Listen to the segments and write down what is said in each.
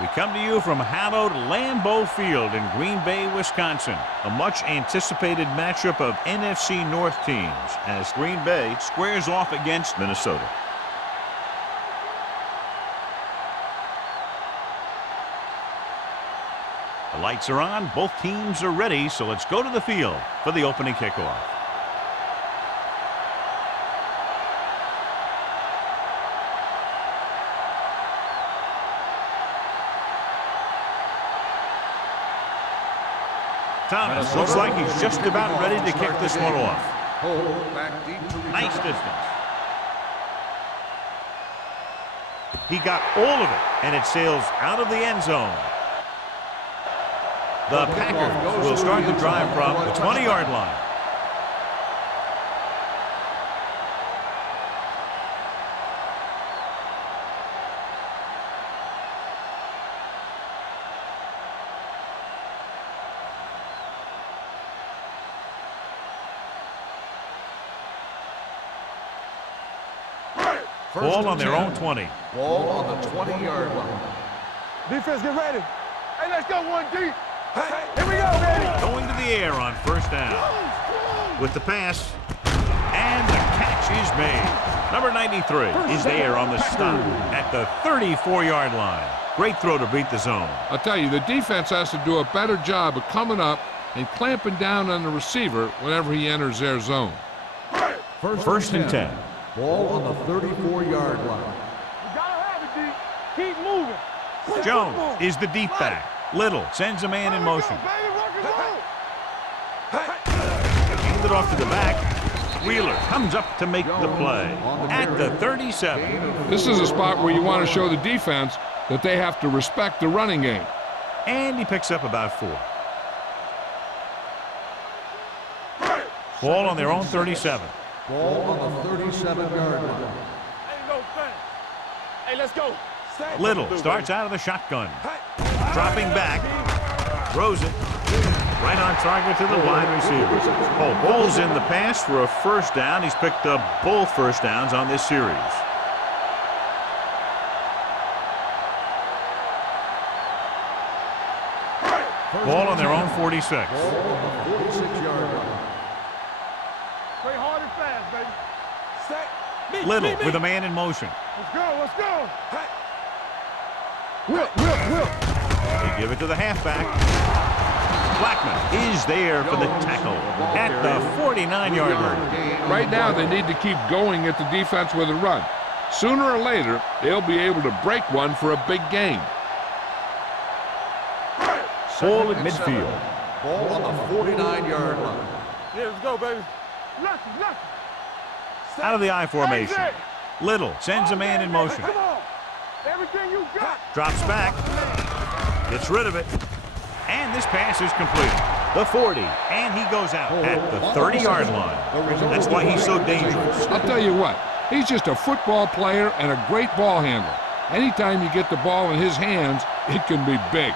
We come to you from hallowed Lambeau Field in Green Bay, Wisconsin. A much-anticipated matchup of NFC North teams as Green Bay squares off against Minnesota. The lights are on. Both teams are ready, so let's go to the field for the opening kickoff. Thomas looks like he's just about ready to kick this one off. Nice distance. He got all of it, and it sails out of the end zone. The Packers will start the drive from the 20-yard line. Ball on their own 20. Ball on the 20-yard line. Defense, get ready. Hey, let's go one deep. Hey, here we go, baby. Going to the air on first down. With the pass. And the catch is made. Number 93 is there on the stop at the 34-yard line. Great throw to beat the zone. I'll tell you, the defense has to do a better job of coming up and clamping down on the receiver whenever he enters their zone. First and 10. Ball on the 34-yard line. You gotta have it, D. Keep moving. Jones is the deep back. Little sends a man in motion. Hand it off to the back. Wheeler comes up to make the play at the 37. This is a spot where you want to show the defense that they have to respect the running game. And he picks up about 4. Ball on their own 37. Ball on the 37-yard line. Ain't no thing. Hey, let's go. Little starts out of the shotgun. Dropping back. Throws it. Right on target to the wide receiver. Oh, Ball's in the pass for a first down. He's picked up both first downs on this series. Ball on their own 46. Ball on the 46-yard line. Play hard and fast, baby. Set. Little with a man in motion. Let's go, let's go. Hey. Will. They give it to the halfback. Blackman is there for the tackle at the 49-yard line. Right now, they need to keep going at the defense with a run. Sooner or later, they'll be able to break one for a big gain. Ball at midfield. Ball on the 49-yard line. Yeah, let's go, baby. Left. Out of the I formation. Little sends a man in motion. Come on. Everything you got. Drops back. Gets rid of it. And this pass is complete. The 40. And he goes out at the 30-yard line. That's why he's so dangerous. I'll tell you what, he's just a football player and a great ball handler. Anytime you get the ball in his hands, it can be big.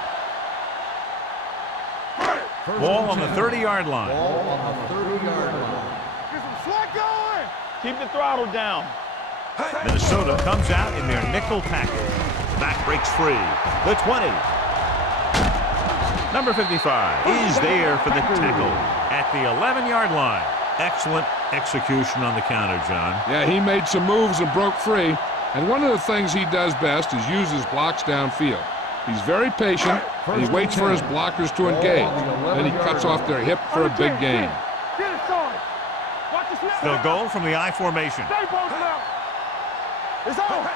Ball on the 30-yard line. Ball on the 30-yard line. Get some slack going. Keep the throttle down. Minnesota comes out in their nickel tackle. Back breaks free. The 20. Number 55 is there for the tackle at the 11-yard line. Excellent execution on the counter, John. Yeah, he made some moves and broke free. And one of the things he does best is use his blocks downfield. He's very patient, and he waits for his blockers to engage. Then he cuts off their hip for a big gain. Get it started. Watch the snap. They'll go from the I formation. Stay both now. It's on.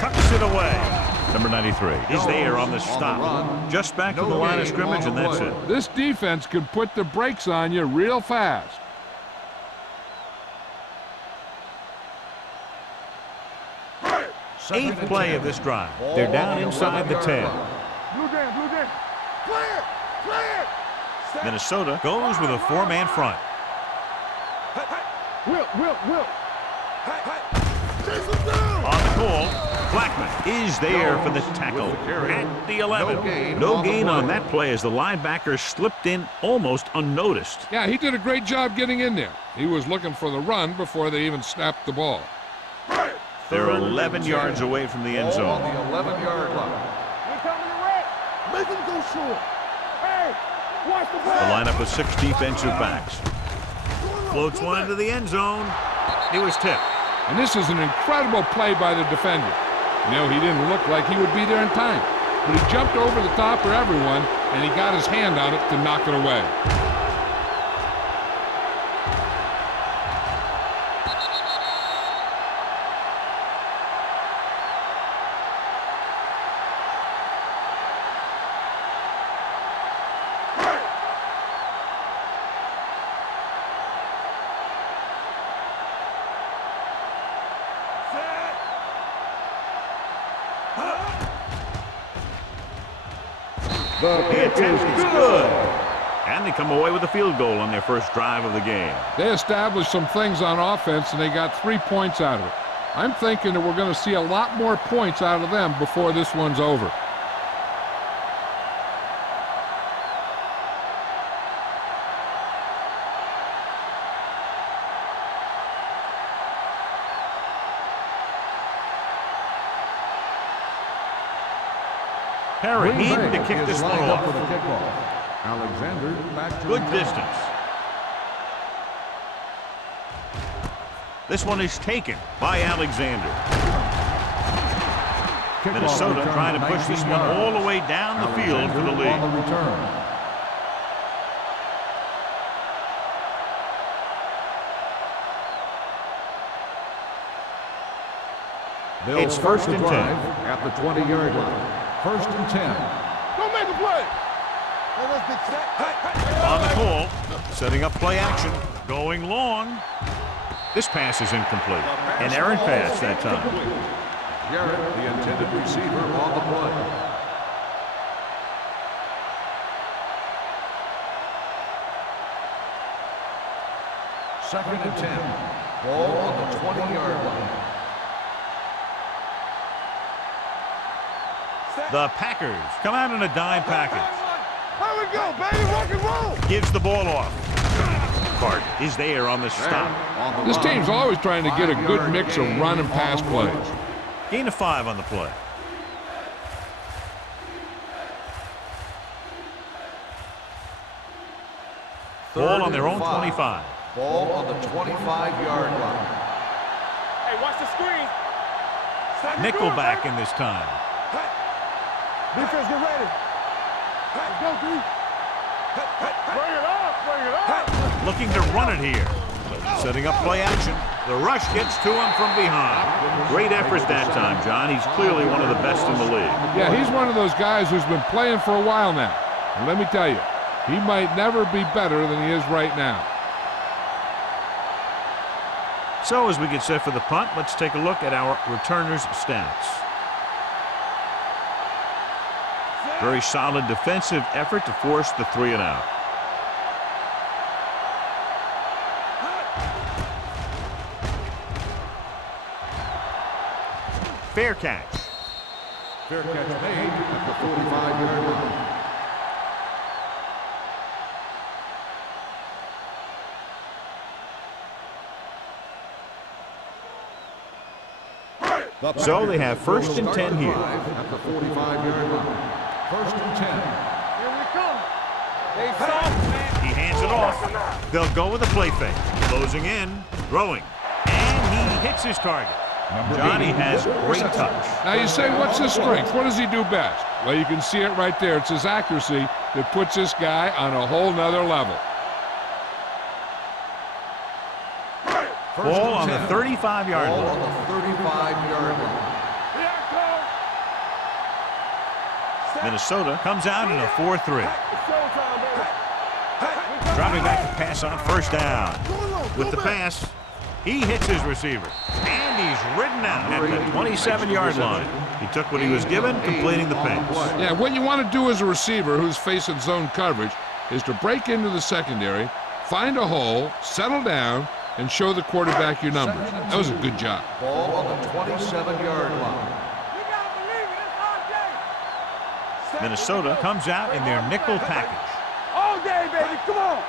Tucks it away. Number 93 is there on the stop. Just back to the line of scrimmage, and that's it. This defense can put the brakes on you real fast. Eighth play of this drive. They're down inside the 10. Blue game. Clear. Minnesota goes with a 4-man front. Will. On the call, Blackman is there for the tackle at the 11. No gain on that play as the linebacker slipped in almost unnoticed. Yeah, he did a great job getting in there. He was looking for the run before they even snapped the ball. They're 11 yards away from the end Ball on zone. the 11-yard line. We're coming to red. Make him go short. Hey, watch the The ball. lineup of 6 defensive backs. Floats one into the end zone. It was tipped. And this is an incredible play by the defender. You know, he didn't look like he would be there in time, but he jumped over the top of everyone, and he got his hand on it to knock it away. The attempt is good. And they come away with a field goal on their first drive of the game. They established some things on offense, and they got 3 points out of it. I'm thinking that we're going to see a lot more points out of them before this one's over. Perry needing to kick this one Lined up for off. the kickoff. Alexander back to Good return. distance. This one is taken by Alexander. Kickoff Minnesota return trying to push this 19 one yards. all the way down the field for the Alexander on lead. the return. They'll It's start first the and drive 10. at the 20-yard line. First and 10. Go make a play. Hey, let's get set. Hey. On the call, setting up play action, going long. This pass is incomplete. An errant pass that time. Garrett, the intended receiver, on the play. Second and 10. Ball on the 20-yard line. The Packers come out in a dime package. Here we go, baby. Rock and roll. Gives the ball off. Cart is there on the stop. On the This line. team's always trying to get a good mix of run and pass plays. Gain of 5 on the play. Ball on their own 25. Ball on the 25-yard line. Hey, watch the screen. Nickelback in this time. Defense, get ready. Let's go, D. Bring it up, bring it up. Looking to run it here. Setting up play action. The rush gets to him from behind. Great effort that time, John. He's clearly one of the best in the league. Yeah, he's one of those guys who's been playing for a while now. And let me tell you, he might never be better than he is right now. So as we get set for the punt, let's take a look at our returners' stats. Very solid defensive effort to force the 3 and out. Fair catch. Fair catch made at the 45-yard line. So they have first and 10 here. At the 45-yard line. First and 10. Here we come. They soft, man. He hands it off. They'll go with a play fake. Closing in, throwing, and he hits his target. Johnny has great touch. Now you say, what's his strength? What does he do best? Well, you can see it right there. It's his accuracy that puts this guy on a whole nother level. Ball on the 35-yard Ball line. on the 35-yard line. Here I come. Minnesota comes out in a 4-3. It's showtime, baby. Dropping back to pass on first down. With the pass, he hits his receiver. And he's ridden out at the 27-yard line. He took what he was given, completing the pass. Yeah, what you want to do as a receiver who's facing zone coverage is to break into the secondary, find a hole, settle down, and show the quarterback your numbers. That was a good job. Ball on the 27-yard line. You gotta believe it. It's all day. Minnesota comes out in their nickel package. All day, baby. Come on.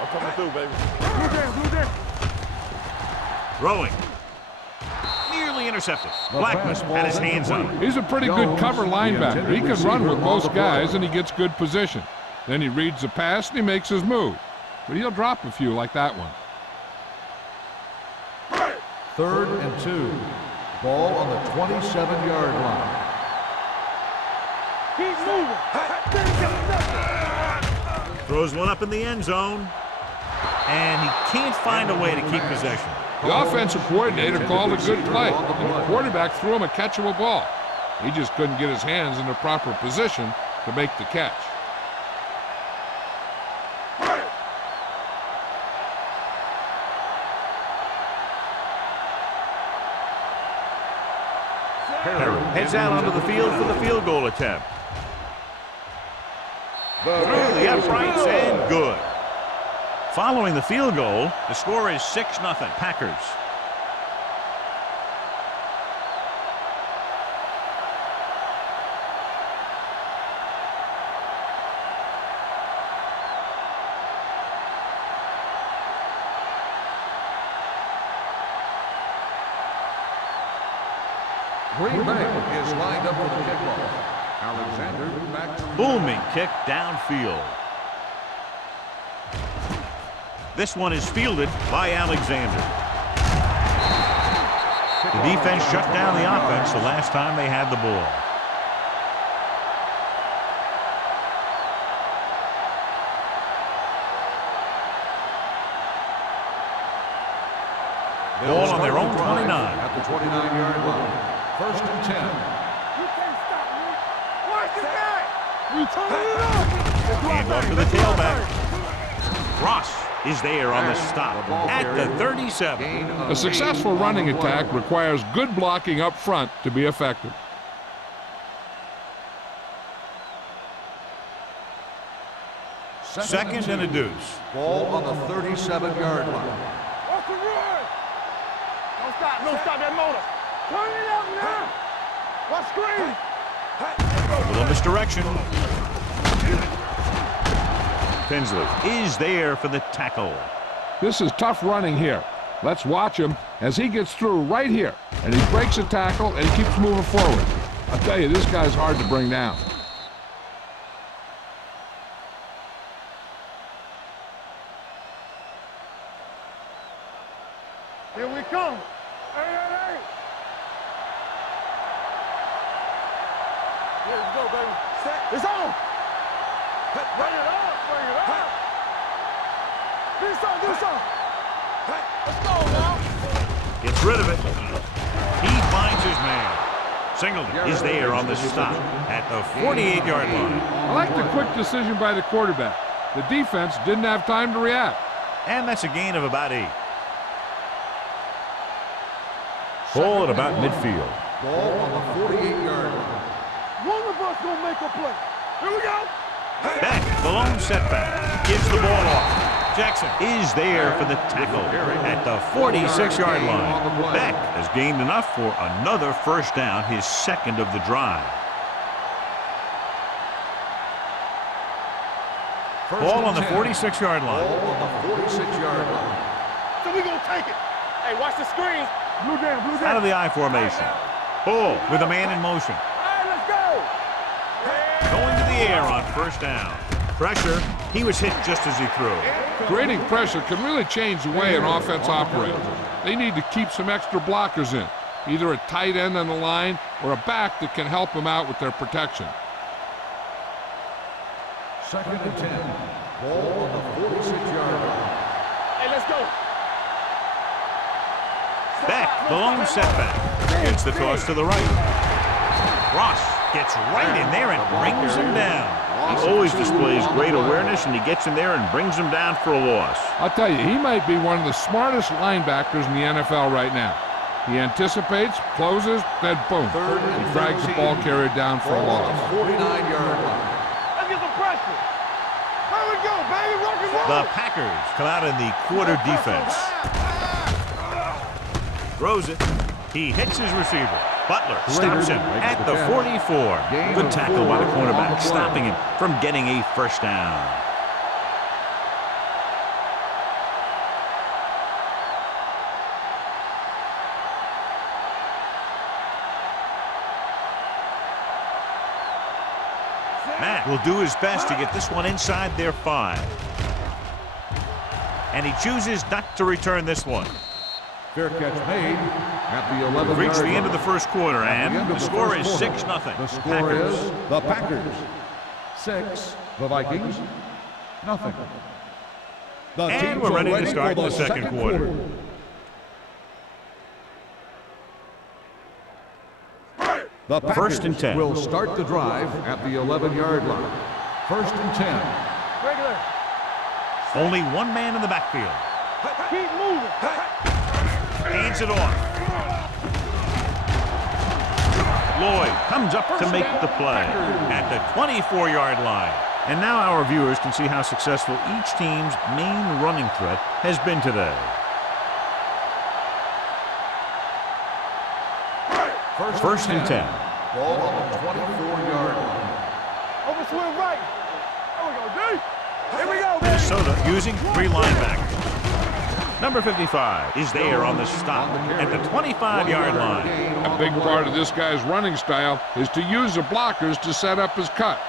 I'm coming through, baby. Blue there, blue there. Throwing. Nearly nearly intercepted. Blackman had his hands on it. He's a pretty good cover linebacker. He can run with most guys, and he gets good position. Then he reads the pass, and he makes his move. But he'll drop a few like that one. 3rd and 2. Ball on the 27-yard line. Keep moving. Throws one up in the end zone. And he can't find a way to keep possession. The offensive coordinator called a good play, and the quarterback threw him a catchable ball. He just couldn't get his hands in the proper position to make the catch. Perry heads out onto the field for the field goal attempt. Through the uprights and good. Following the field goal, the score is 6-0 Packers. Green Bay is lined up for the kickoff. Alexander back to Booming kick downfield. This one is fielded by Alexander. The defense shut down the offense the last time they had the ball. Ball on their own 29. At the 29-yard line. 1st and 10. You can't stop me. Watch the guy. We turn it up. Hand off to the tailback. Ross is there on the stop at the 37. A successful running attack requires good blocking up front to be effective. Second and a deuce. Ball on the 37-yard line. Watch the run. Don't stop. Don't stop that motor. Turn it up now. Watch screen. A little misdirection. Tinsley is there for the tackle. This is tough running here. Let's watch him as he gets through right here. And he breaks a tackle and he keeps moving forward. I'll tell you, this guy's hard to bring down. Here we come. Hey, hey, hey. Here we go, baby. Set. It's on. Bring it up. Bring it up. Do something. Do something. Let's go now. Gets rid of it. He finds his man. Singleton is there on the stop at the 48-yard line. I like the quick decision by the quarterback. The defense didn't have time to react. And that's a gain of about 8. Ball at about midfield. Ball on the 48-yard line. One of us gonna make a play. Here we go. Beck, the lone setback, gives the ball off. Jackson is there for the tackle at the 46-yard line. Beck has gained enough for another first down, his second of the drive. Ball on the 46-yard line. Ball on the 46-yard line. So we gonna take it. Hey, watch the screen. Blue down, blue down. Out of the I formation. Bull with a man in motion. All right, let's go. Going to the air on first down. Pressure. He was hit just as he threw. Creating pressure can really change the way an offense operates. They need to keep some extra blockers in, either a tight end on the line or a back that can help them out with their protection. 2nd and 10. Ball on the 46-yard line. Hey, let's go. Beck, the lone setback, gets the toss to the right. Ross gets right in there and brings him down. He always displays great awareness, and he gets in there and brings him down for a loss. I'll tell you, he might be one of the smartest linebackers in the NFL right now. He anticipates, closes, then boom, he drags the ball carrier down for a loss. 49-yard line. Let's get some pressure. Here we go, baby. Rock and roll. The Packers come out in the quarter defense. Throws it. He hits his receiver. Butler stops him at the 44. Good tackle by the cornerback, stopping him from getting a first down. will do his best to get this one inside their 5. And he chooses not to return this one. Fair catch made at the 11-yard line. Reached the end of the first quarter, and the score is 6-0. The score is the Packers 6, the Vikings nothing. And we're ready to start the second quarter. The Packers 1st and 10. will start the drive at the 11-yard line. 1st and 10. Regular. Only one man in the backfield. Keep moving. Hands it off. Lloyd comes up to make the play at the 24-yard line. And now our viewers can see how successful each team's main running threat has been today. First and 10. Ball on the 24-yard line. Over swing right. There we go, D. Here we go, baby. Minnesota using 3 linebackers. Number 55 is there on the stop at the 25-yard line. A big part of this guy's running style is to use the blockers to set up his cut,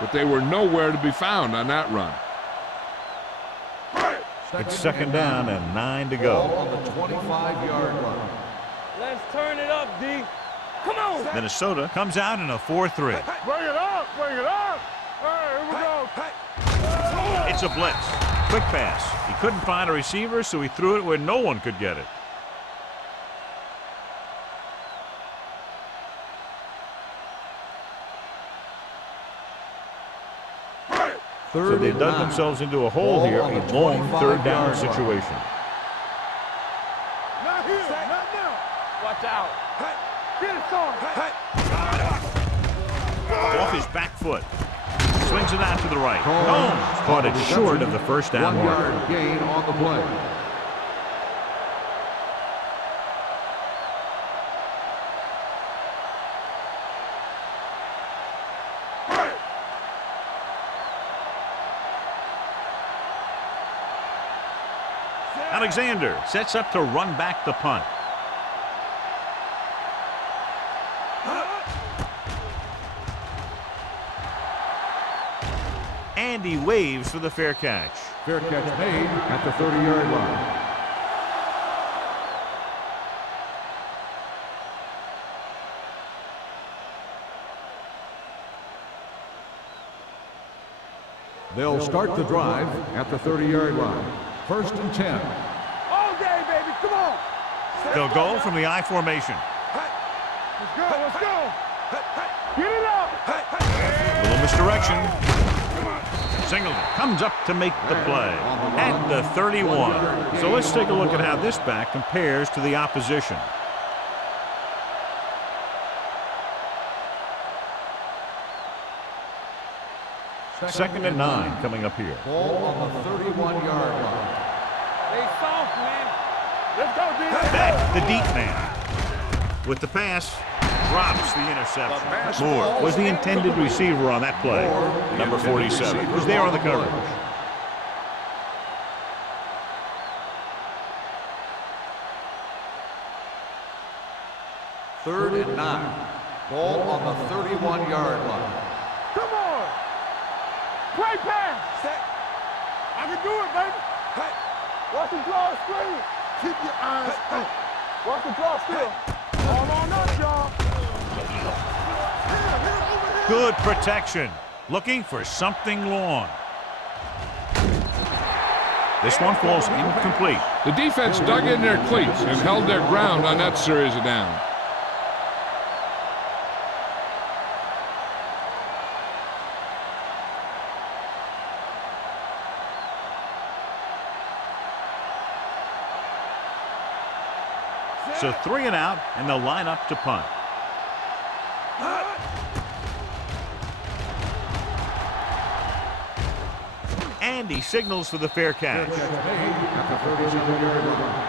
but they were nowhere to be found on that run. It's 2nd down and 9 to Ball go. on the 25-yard line. Let's turn it up, D. Come on. Minnesota comes out in a 4-3. Bring it up. Bring it up. Hey, here we go. It's a blitz. Quick pass. He couldn't find a receiver, so he threw it where no one could get it. So they dug themselves into a hole here, a long 3rd down situation. Not here. Not now. Watch out. Get it, son. Off his back foot. Swings it out to the right. Holmes caught it short of the 1st down 1 marker. yard gain on the play. Alexander sets up to run back the punt. And he waves for the fair catch. Fair catch made at the 30-yard line. They'll start the drive at the 30-yard line. 1st and 10. All day, baby. Come on. They'll go from the I formation. Let's go. Let's go. Get it up. Little misdirection. Singleton comes up to make the play at the 31. So let's take a look at how this back compares to the opposition. Second and 9 coming up here. Ball on the 31-yard line. Stay soft, man. Let's go, D. Back, the deep man. With the pass, drops the interception. Moore was the intended receiver on that play. Number 47 was there on the coverage. 3rd and 9. Ball on the 31-yard line. Come on. Great pass. I can do it, baby. Watch the draw screen. Keep your eyes out. Watch the draw still. All on us, y'all. Good protection. Looking for something long. This one falls incomplete. The defense dug in their cleats and held their ground on that series of downs. So 3 and out, and they'll line up to punt. And he signals for the fair catch. At the 37-yard line.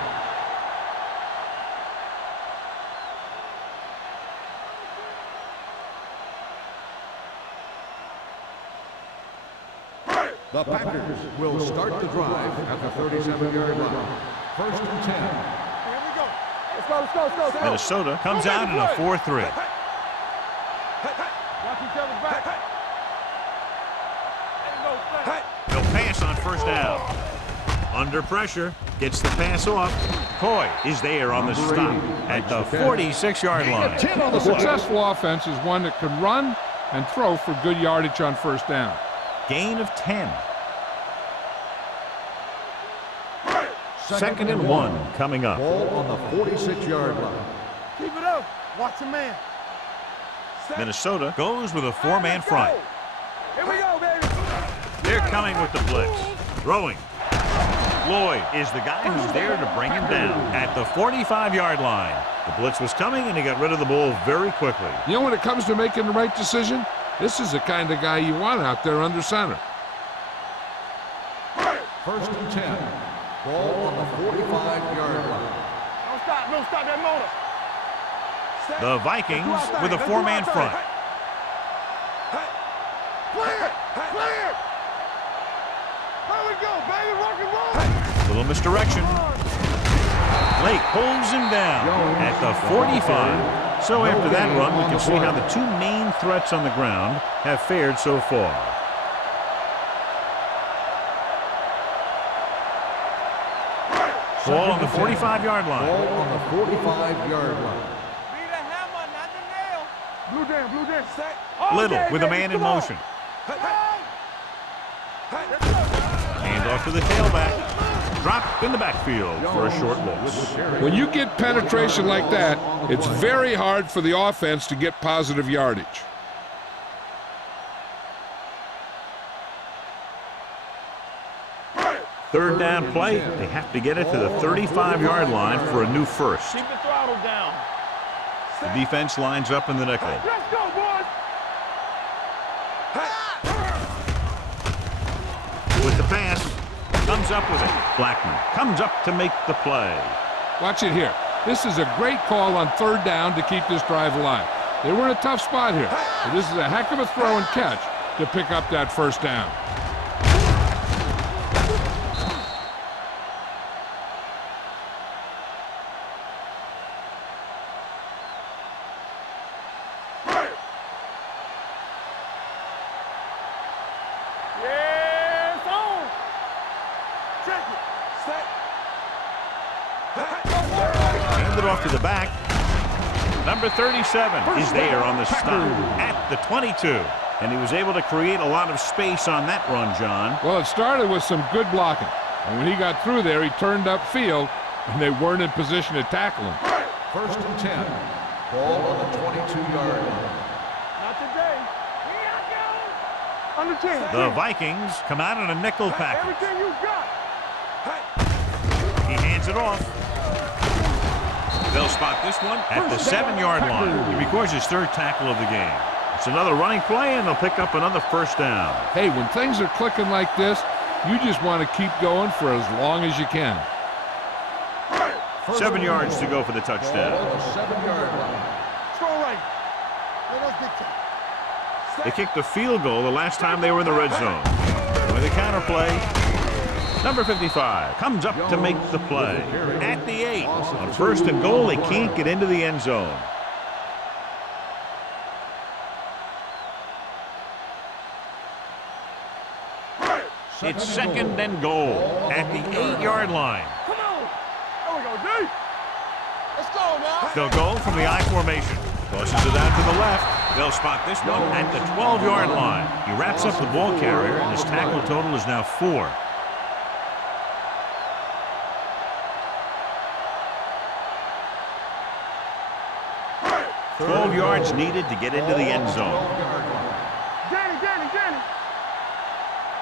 The Packers will start the drive at the 37-yard line. 1st and 10. Here we go. Let's go, let's go, let's go, let's go. Minnesota comes out in a 4-3. Watch each other's back. first down. Under pressure, gets the pass off. Coy is there on the stop at the 46-yard line. A successful offense is one that can run and throw for good yardage on first down. Gain of 10. Second and 1 coming up. Ball on the 46-yard line. Keep it up. Watch the man. Minnesota goes with a 4-man front. Here we go, baby. They're coming with the blitz. Throwing. Lloyd is the guy who's there to bring him down at the 45-yard line. The blitz was coming, and he got rid of the ball very quickly. You know, when it comes to making the right decision, this is the kind of guy you want out there under center. First and 10. Ball on the 45-yard line. Don't stop that motor. The Vikings with a 4-man front. Clear! Clear! Here we go, baby. Rock and roll. Little misdirection. Blake pulls him down at the 45. So after that run, we can see how the two main threats on the ground have fared so far. Ball on the 45-yard line. Ball on the 45-yard line. Be the hammer, not the nail. Blue down, blue down. Set. Little with a man in motion. Hand off to the tailback. Dropped in the backfield for a short loss. When you get penetration like that, it's very hard for the offense to get positive yardage. Third down play. They have to get it to the 35-yard line for a new first. Keep the throttle down. The defense lines up in the nickel. Let's go, boys. With the pass, comes up with it. Blackman comes up to make the play. Watch it here. This is a great call on third down to keep this drive alive. They were in a tough spot here, but this is a heck of a throw and catch to pick up that first down. Yes, on. Check it. Set. Hand it off to the back. Number 37 is there on the stop at the 22. And he was able to create a lot of space on that run, John. Well, it started with some good blocking. And when he got through there, he turned upfield, and they weren't in position to tackle him. First and 10. Ball on the 22-yard line. Not today. Here I go. Under 10. The Vikings come out in a nickel package. Everything you got. He hands it off. They'll spot this one at the 7-yard line. He records his third tackle of the game. It's another running play, and they'll pick up another first down. Hey, when things are clicking like this, you just want to keep going for as long as you can. 7 yards to go for the Ball touchdown. on the 7-yard line. Throw right. Let us dictate. They kicked a field goal the last time they were in the red zone. With a counter play, number 55 comes up to make the play. At the 8, on first and goal, they can't get into the end zone. It's second and goal at the 8-yard line. Come on. There we go, D. Let's go now. They'll go from the I formation. Tosses it out to the left. They'll spot this one at the 12-yard line. He wraps up the ball carrier, and his tackle total is now 4. Twelve yards needed to get into the end zone. Danny.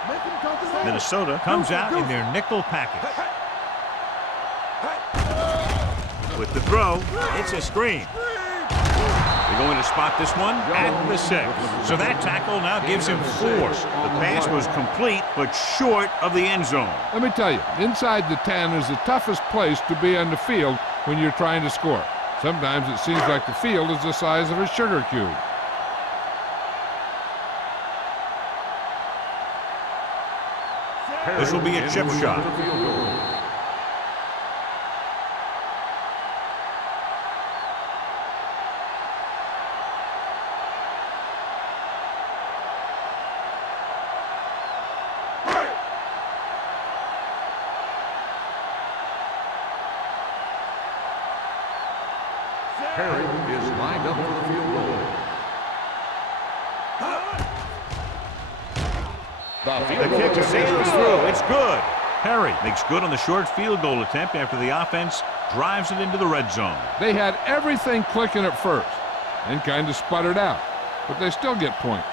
Make him come to the Minnesota comes out in their nickel package. With the throw, it's a screen. They're going to spot this one at the 6. So that tackle now gives him 4. The pass was complete, but short of the end zone. Let me tell you, inside the 10 is the toughest place to be on the field when you're trying to score. Sometimes it seems like the field is the size of a sugar cube. This will be a chip shot. Perry is lined up for the field goal. The kick sails through. It's good. Perry makes good on the short field goal attempt after the offense drives it into the red zone. They had everything clicking at first and kind of sputtered out, but they still get points.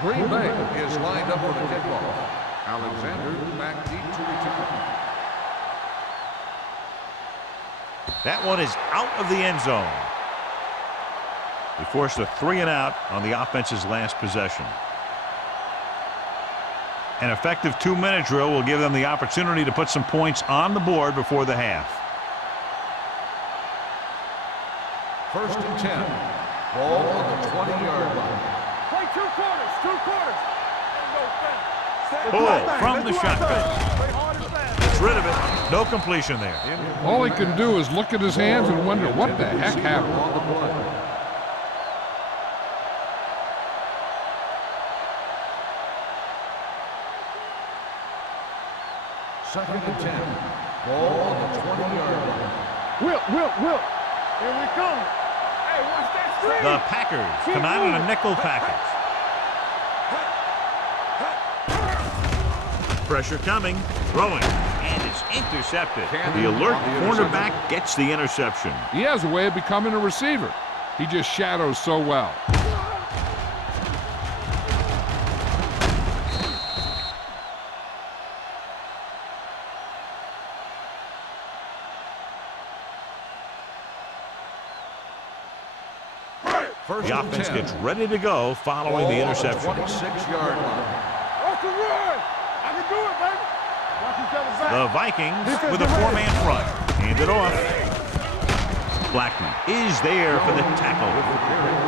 Green Bay is lined up for the kickoff. Alexander back deep to return. That one is out of the end zone. He forced a 3-and-out on the offense's last possession. An effective 2-minute drill will give them the opportunity to put some points on the board before the half. 1st and 10. Ball on the 20-yard line. Play 2 quarters. 2 quarters. Pull from the shotgun. Gets rid of it. No completion there. All he can do is look at his hands and wonder what the heck happened. On the play. Second and 10. Ball on the 20-yard line. Will. Here we come. Hey, watch that screen. The Packers come out in a nickel package. Pressure coming, throwing, and it's intercepted. The alert cornerback gets the interception. He has a way of becoming a receiver. He just shadows so well. The offense gets ready to go following the interception. 26-yard line. Watch the run. I can do it, baby. Watch each other back. The Vikings with a 4-man front. Hand it off. Blackman is there for the tackle.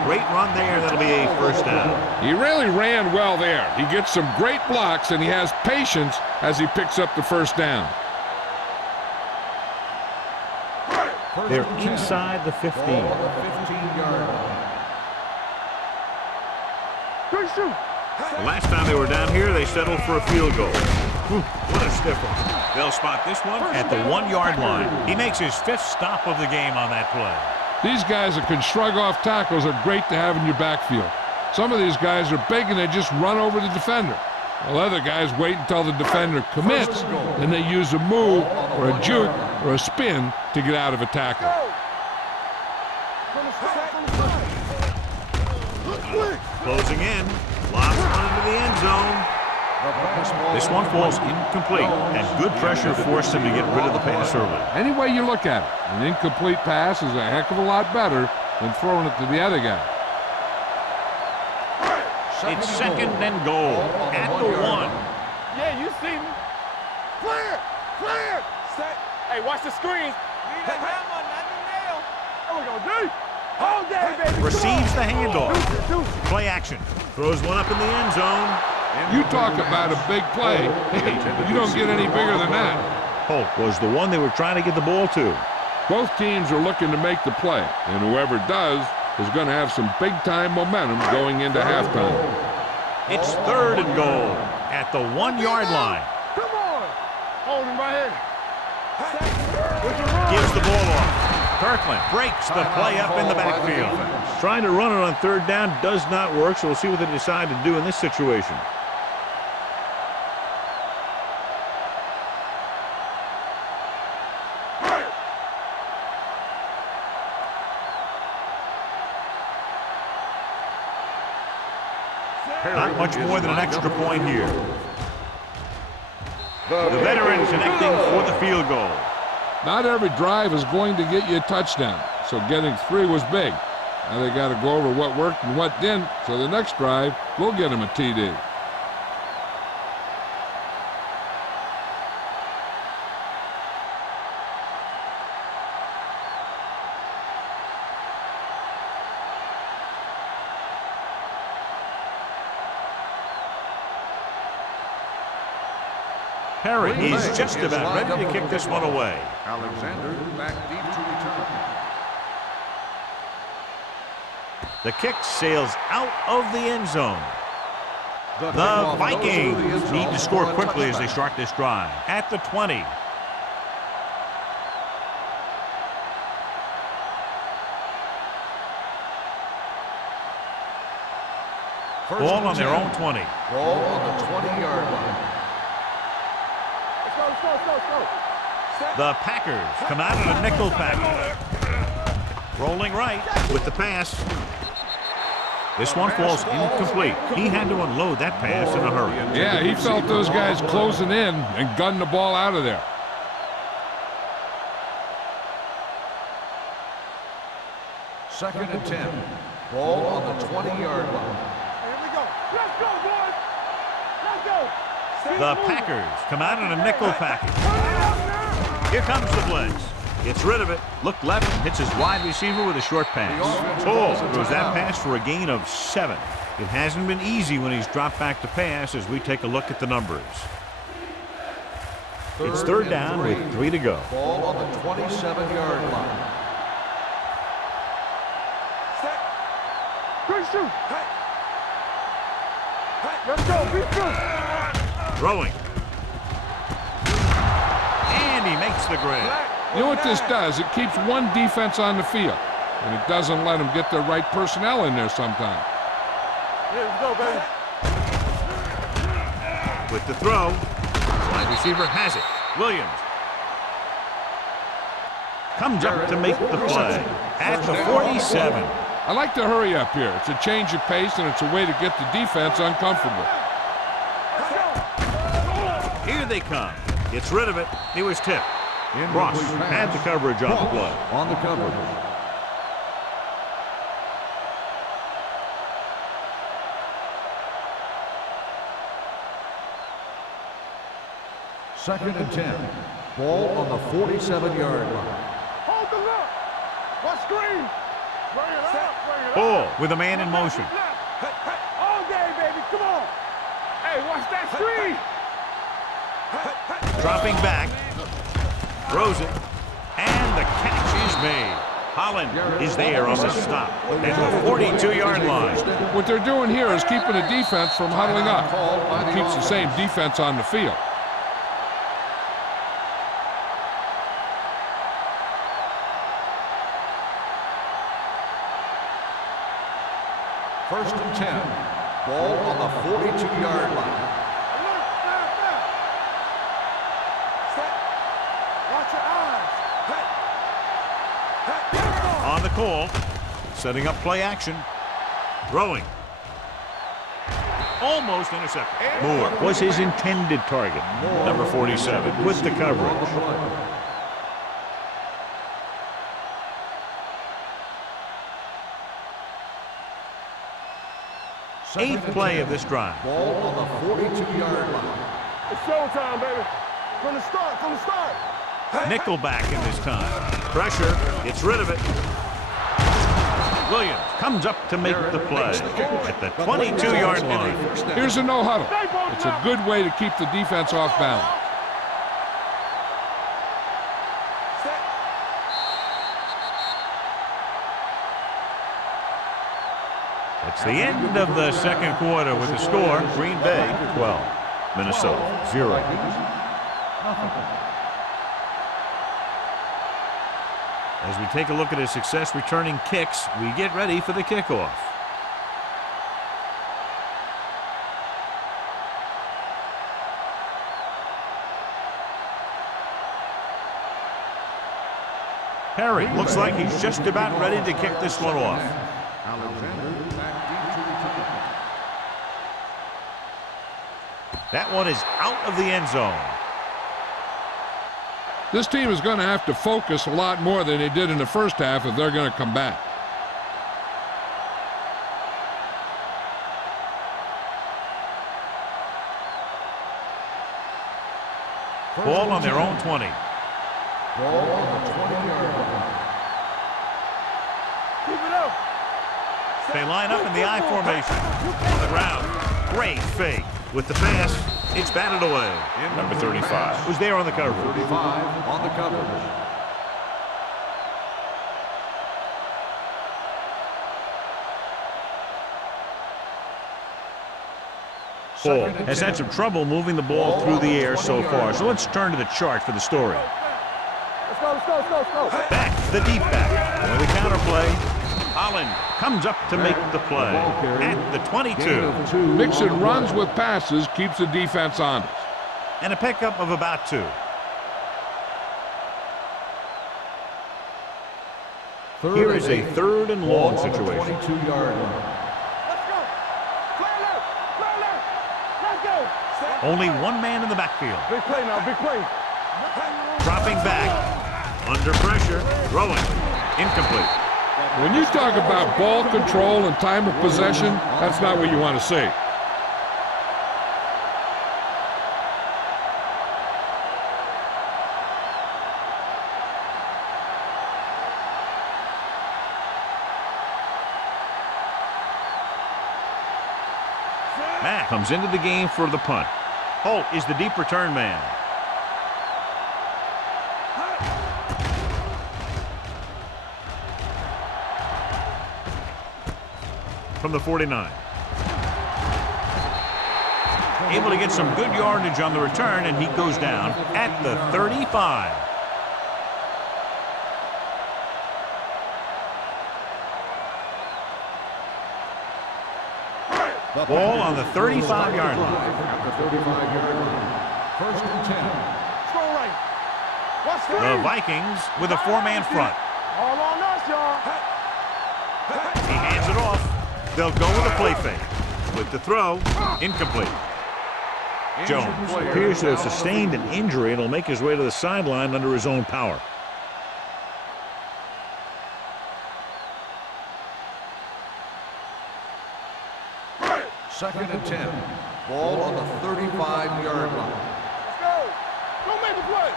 Great run there. That'll be a 1st down. He really ran well there. He gets some great blocks, and he has patience as he picks up the 1st down. They're inside the 15. Ball on the 15-yard line. Good shoot. The last time they were down here, they settled for a field goal. Whew, what a stiff one. They'll spot this one at the 1-yard line. He makes his 5th stop of the game on that play. These guys that can shrug off tackles are great to have in your backfield. Some of these guys are big and they just run over the defender. While other guys wait until the defender commits, and they use a move or a juke or a spin to get out of a tackle. Closing in. Lobs one into the end zone. This one falls incomplete, and good pressure forced him to get rid of the pass early. Any way you look at it, an incomplete pass is a heck of a lot better than throwing it to the other guy. It's 2nd and goal at the 1. Yeah, you see me. Clear. Set. Hey, watch the screens. Need the hammer, not the nail. There we go, D. All day, baby. Receives the handoff. Play action. Throws one up in the end zone. You talk about a big play. Hey, you don't get any bigger than that. Polk was the one they were trying to get the ball to. Both teams are looking to make the play, and whoever does is going to have some big-time momentum going into halftime. It's 3rd and goal at the 1-yard line. Come on. Hold him right here. Gives the ball off. Kirkland breaks the play up in the backfield. Trying to run it on 3rd down does not work, so we'll see what they decide to do in this situation. Not much more than an extra point here. The veteran connecting for the field goal. Not every drive is going to get you a touchdown, so getting 3 was big. Now they got to go over what worked and what didn't, so the next drive will get them a TD. Perry is just about ready to kick this one away. Alexander back deep to return. The kick sails out of the end zone. The Vikings need to score quickly as they start this drive. At the 20. Ball on their own 20. Ball on the 20-yard line. Let's go. The Packers come out in a nickel package. Rolling right with the pass. This one falls incomplete. He had to unload that pass in a hurry. Yeah, he felt those guys closing in and gunned the ball out of there. Second and 10. Ball on the 20-yard line. Here we go. Let's go, boys. Let's go. The Packers come out in a nickel package. Here comes the blitz. Gets rid of it. Look left and hits his wide receiver with a short pass. Ball throws that pass for a gain of 7. It hasn't been easy when he's dropped back to pass as we take a look at the numbers. It's third down with 3 to go. Ball on the 27-yard line. Good shoot. Let's go. Be good. Throwing. And he makes the grab. You know what this does? It keeps one defense on the field, and it doesn't let them get the right personnel in there sometimes. Here we go, baby. With the throw, wide receiver has it. Williams comes up to make the play at the 47. I like to hurry up here. It's a change of pace, and it's a way to get the defense uncomfortable. Here they come. Gets rid of it. He was tipped. Ross had the coverage on the play. On the coverage. Second and 10. Ball on the 47-yard line. Hold the look. What screen? Bring it up. Ball with a man in motion. All day, baby. Come on. Hey, watch that screen. Dropping back. Throws it. And the catch is made. Holland is there on the stop at the 42-yard line. What they're doing here is keeping the defense from huddling up. It keeps the same defense on the field. First and 10. Ball on the 42-yard line. Watch your eyes. On the call. Setting up play action. Throwing. Almost intercepted. Moore was his intended target. Number 47 with the coverage. Eighth play of this drive. Ball on the 42-yard line. It's showtime, baby. From the start. Nickelback in this time. Pressure. Gets rid of it. Williams comes up to make the play at the 22-yard line. Here's a no-huddle. It's a good way to keep the defense off balance. It's the end of the second quarter with the score, Green Bay 12, Minnesota 0. As we take a look at his success returning kicks, we get ready for the kickoff. Perry looks like he's just about ready to kick this one off. That one is out of the end zone. This team is going to have to focus a lot more than they did in the first half if they're going to come back. Ball on their own 20. Ball on the 20-yard line. Keep it up. They line up in the I formation. On the ground. Great fake. With the pass, it's batted away. Number 35 was there on the coverage. 35 on the coverage. Paul has had some trouble moving the ball through the air so far, so let's turn to the chart for the story. Let's go, let's go, let's go, let's go. Back, the deep back, with a counter play. Holland comes up to make the play at the 22. Mixing runs with passes keeps the defense honest. And a pickup of about 2. Here is a 3rd and long situation. 22-yard line. Let's go. Play alert. Let's go. Only one man in the backfield. Big play now, big play. Dropping back, under pressure, throwing, incomplete. When you talk about ball control and time of possession, that's not what you want to see. Matt comes into the game for the punt. Holt is the deep return man. From the 49. Able to get some good yardage on the return, and he goes down at the 35. The Ball on the 35-yard line. At the 35-yard line. 1st and 10. Let's go right. What's The Vikings with a 4-man front. All on us, y'all. He hands it off. They'll go with a play fake. With the throw, incomplete. Jones appears to have sustained an injury and will make his way to the sideline under his own power. Second and 10. Ball on the 35-yard line. Let's go. Don't make a play.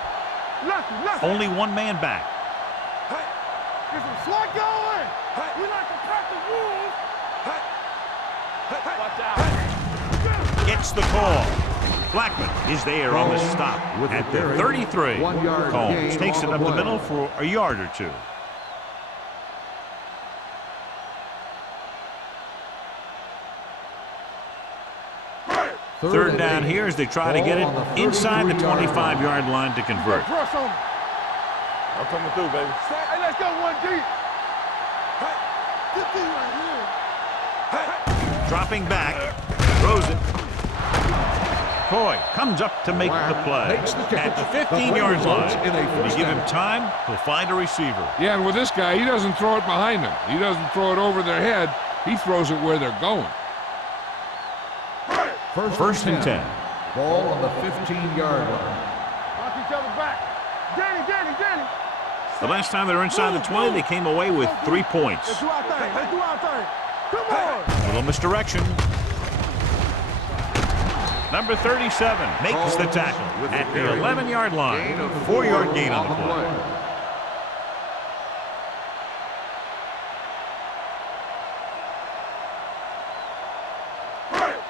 Left. Only one man back. Get some slot going. We like to cut the rules. Watch out. Gets the call. Blackman is there on the stop at the 33. Combs takes it up the middle for a yard or 2. Third down here as they try to get it inside the 25-yard line to convert. Press on me. I'm coming through, baby. Hey, let's go 1 deep. Get deep right here. Dropping back, throws it. Coy comes up to make the play at the 15-yard line. If you give him time, he'll find a receiver. Yeah, and with this guy, he doesn't throw it behind them. He doesn't throw it over their head. He throws it where they're going. First and 10. Ball on the 15-yard line. Knock each other back. Danny. The last time they were inside the 20, they came away with 3 points. Let's do our thing. Come on. Little misdirection. Number 37 makes the tackle at the 11-yard line. 4-yard gain on the play.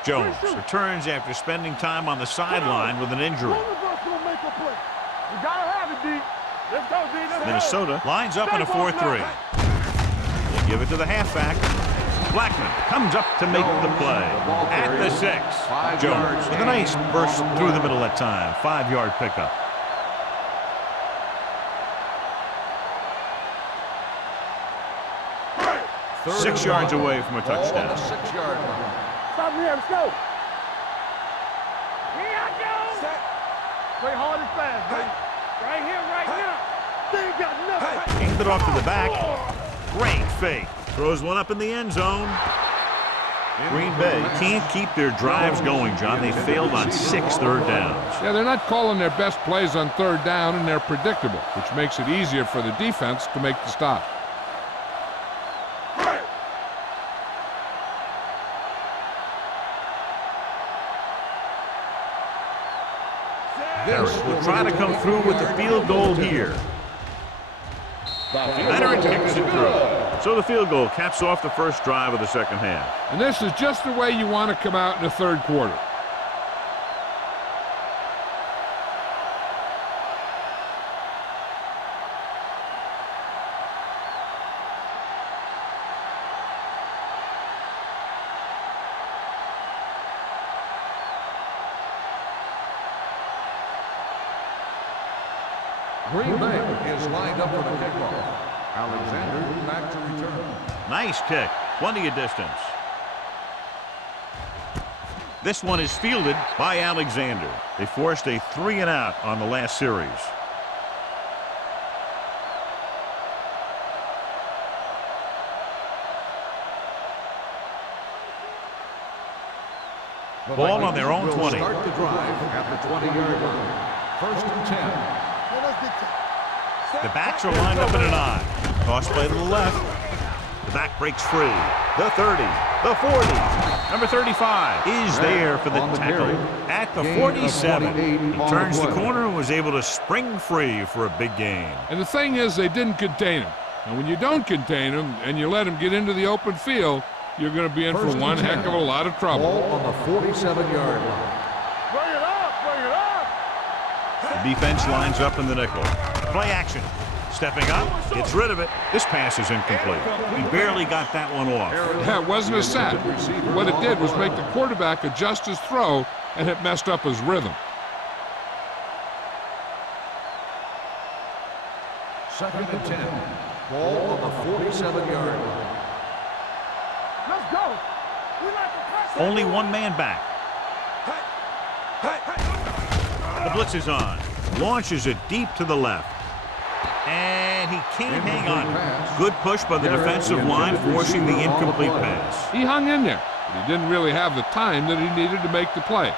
Jones returns after spending time on the sideline with an injury. One of us gonna make a play. We gotta have it, D. Let's go, D. Let's Minnesota lines up in a 4-3. They give it to the halfback. Blackman comes up to make the play at the 6. Jones with a nice burst through the middle that time. 5-yard pickup. Six yards away from a touchdown. 6-yard line. Stop me here. Let's go. Here I go. Play hard and fast, baby. Right here, right now. They ain't got nothing. Aimed it off to the back. Great fake. Throws one up in the end zone. Green Bay can't keep their drives going, John. They failed on 6 third downs. Yeah, they're not calling their best plays on third down, and they're predictable, which makes it easier for the defense to make the stop. Harris will try to come through with the field goal here. Veteran kicks it through. So the field goal caps off the first drive of the second half. And this is just the way you want to come out in the third quarter. Green Bay is lined up for the kickoff. Alexander back to return. Nice kick. Plenty of distance. This one is fielded by Alexander. They forced a 3-and-out on the last series. Ball on their own 20. Start the drive at the 20-yard line. 1st and 10. The backs are lined up in an I. Toss play to the left. The back breaks free. The 30. The 40. Number 35 is there for the tackle at the 47. He turns the corner and was able to spring free for a big gain. And the thing is, they didn't contain him. And when you don't contain him and you let him get into the open field, you're going to be in for one heck of a lot of trouble. Ball on the 47-yard line. Bring it up, bring it up. The defense lines up in the nickel. Play action. Stepping up, gets rid of it. This pass is incomplete. He barely got that one off. Yeah, it wasn't a sack. What it did was make the quarterback adjust his throw, and it messed up his rhythm. 2nd and 10. Ball on the 47-yard line. Let's go. We like to press. Only one man back. The blitz is on. Launches it deep to the left. And he can't hang on. Good push by the defensive line, forcing the incomplete pass. He hung in there, but he didn't really have the time that he needed to make the play.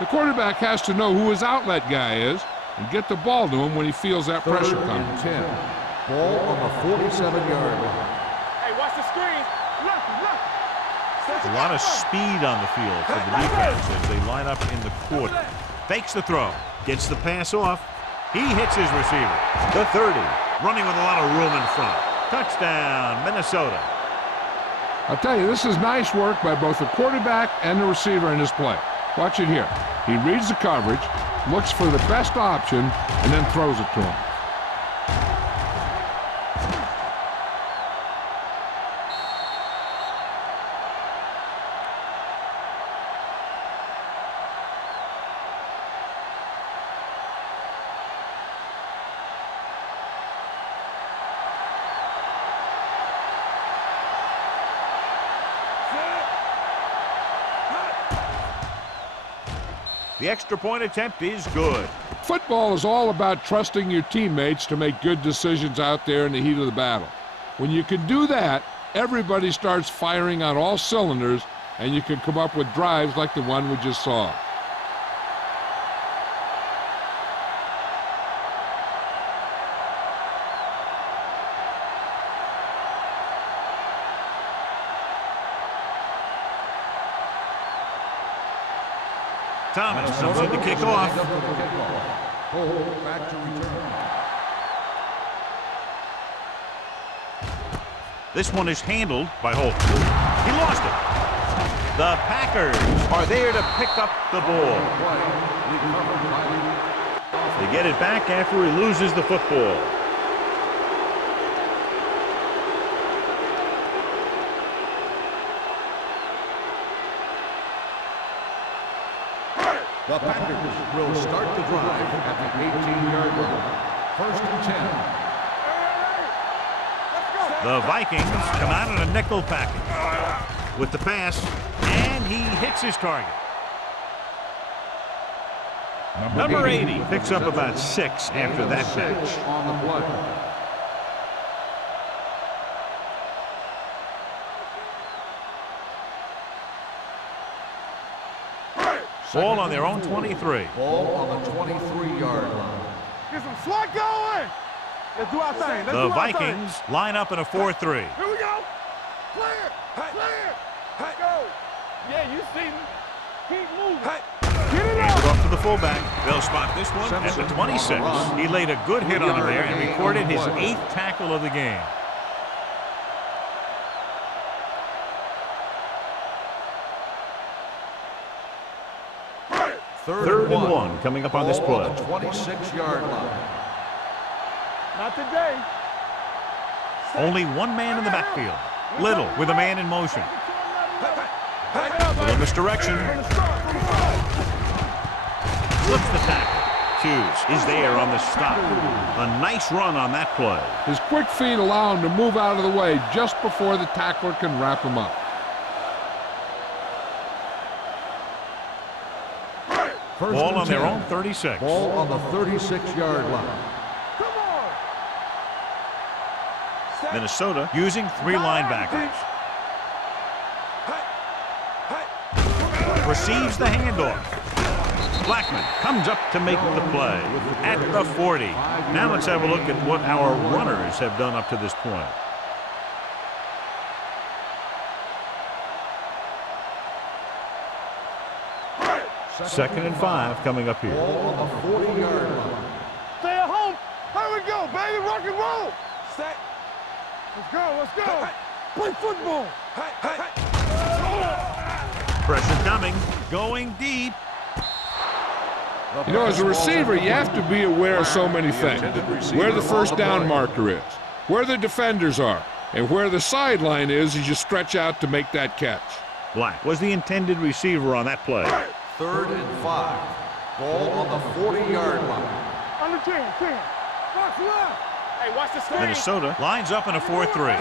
The quarterback has to know who his outlet guy is and get the ball to him when he feels that pressure coming. 10. Ball on the 47-yard line. Hey, watch the screen. Look, look. A lot of speed on the field for the defense as they line up in the quarter. Fakes the throw. Gets the pass off. He hits his receiver. The 30. Running with a lot of room in front. Touchdown, Minnesota. I'll tell you, this is nice work by both the quarterback and the receiver in this play. Watch it here. He reads the coverage, looks for the best option, and then throws it to him. The extra point attempt is good. Football is all about trusting your teammates to make good decisions out there in the heat of the battle. When you can do that, everybody starts firing on all cylinders, and you can come up with drives like the one we just saw. Thomas comes in to kick off. Hold back to return. This one is handled by Holt. He lost it. The Packers are there to pick up the ball. They get it back after he loses the football. The Packers will start the drive at the 18-yard line. 1st and 10. The Vikings come out in a nickel package with the pass, and he hits his target. Number 80 picks up about 6 after that catch. On the play. Ball on their own 23. Ball on the 23-yard line. Get some swat going. Let's do our thing. The Vikings line up in a 4-3. Here we go. Clear. Clear. Go. Yeah, you see me. Keep moving. Get it Hand it up. off to the fullback. They'll spot this one at the 26. He laid a good hit on him there and recorded his 8th tackle of the game. Third and one coming up on this play. The 26-yard line. Not today. Only one man in the backfield. Little with a man in motion. Little misdirection. Flips the tackle. Matthews is there on the stop. A nice run on that play. His quick feet allow him to move out of the way just before the tackler can wrap him up. Ball on their own 36. Ball on the 36-yard line. Come on. Minnesota using 3 linebackers. Receives the handoff. Blackman comes up to make the play at the 40. Now let's have a look at what our runners have done up to this point. Second and 5 coming up here. Ball on the 40-yard line. Stay at home. Here we go, baby. Rock and roll. Set. Let's go. Let's go. Play football. Pressure coming. Going deep. You know, as a receiver, you have to be aware of so many things. Where the first down marker is, where the defenders are, and where the sideline is as you stretch out to make that catch. Black was the intended receiver on that play. 3rd and 5. Ball on the 40-yard line. Under 10. Watch left. Hey, watch the screen. Minnesota lines up in a 4-3.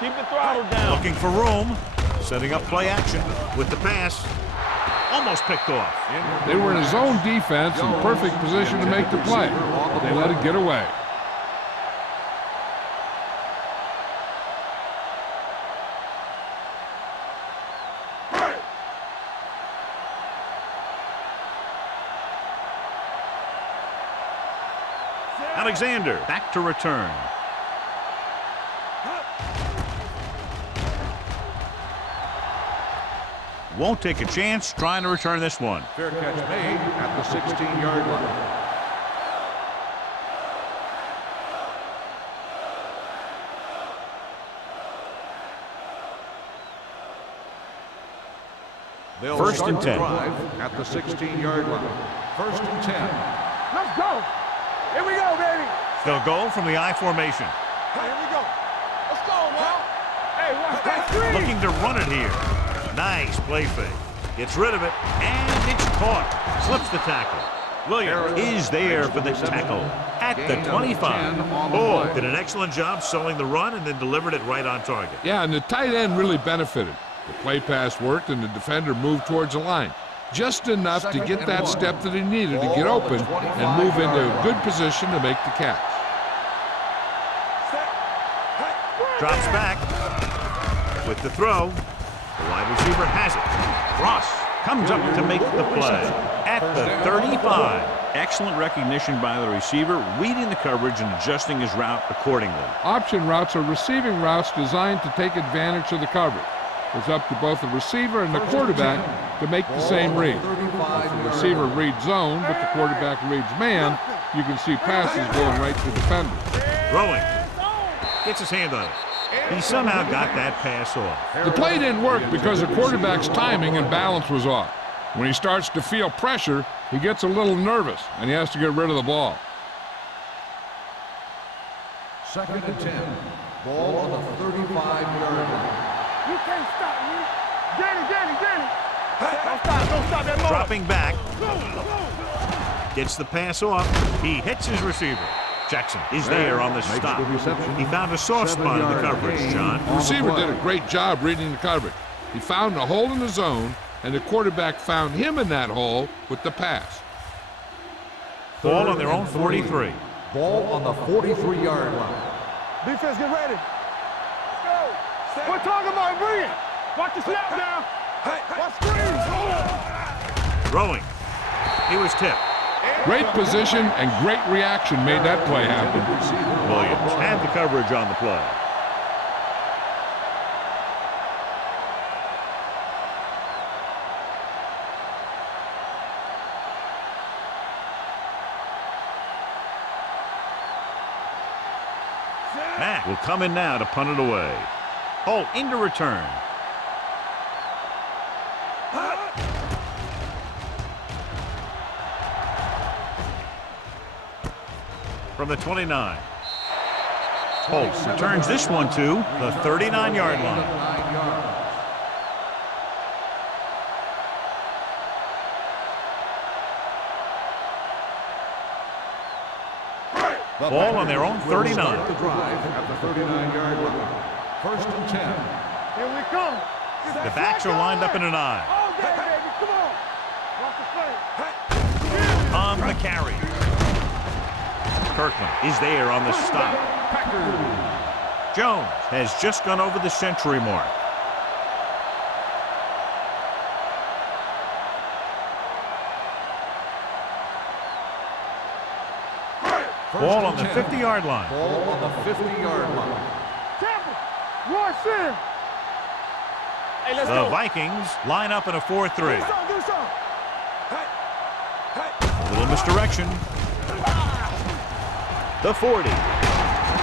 Keep the throttle down. Looking for room. Setting up play action with the pass. Almost picked off. They were in his own defense in perfect position to make the play. They let it get away. Alexander back to return. Won't take a chance trying to return this one. Fair catch made at the 16-yard line. They'll 1st and 10. At the 16-yard line. 1st and 10. Let's go. Here we go, baby. They'll go from the I formation. Here we go. Let's go, man. Hey, watch that screen. Looking to run it here. Nice play fake. Gets rid of it, and it's caught. Slips the tackle. Williams is there for the tackle at the 25. Oh, did an excellent job selling the run and then delivered it right on target. Yeah, and the tight end really benefited. The play pass worked, and the defender moved towards the line. Just enough to get that step that he needed to get open and move into a good position to make the catch. Drops back with the throw. The wide receiver has it. Ross comes up to make the play at the 35. Excellent recognition by the receiver, reading the coverage and adjusting his route accordingly. Option routes are receiving routes designed to take advantage of the coverage. It's up to both the receiver and the quarterback to make the same read. If the receiver reads zone, but the quarterback reads man, you can see passes going right to defenders. Throwing. Gets his hand on it. He somehow got that pass off. The play didn't work because the quarterback's timing and balance was off. When he starts to feel pressure, he gets a little nervous, and he has to get rid of the ball. 2nd and 10. Ball on the 35-yard line. You can't stop me. Danny. Don't stop that ball. Dropping back. Gets the pass off. He hits his receiver. Jackson is there on the stop. He found a soft spot in the coverage, John. The receiver did a great job reading the coverage. He found a hole in the zone, and the quarterback found him in that hole with the pass. Ball on their own 43. Ball on the 43-yard line. Defense, get ready. Let's go. We're talking about bringing. Watch the snap now. Watch screens. Throwing. He was tipped. Great position and great reaction made that play happen. Williams had the coverage on the play. Mack will come in now to punt it away. Holt into return. From the 29. Holt returns this one to the 39-yard line. The Ball on their own Packers will 39. start the drive at the 39-yard line. First and 10. Here we come. The backs are lined up in an I. All day, baby. Come on. Watch the play. On the carry. Kirkland is there on the stop. Packers. Jones has just gone over the century mark. Ball on the 50-yard line. Ball on the 50-yard line. Tampa. Royce in. Hey, let's The go. Vikings line up in a 4-3. Do something. Do something. A little misdirection. The 40.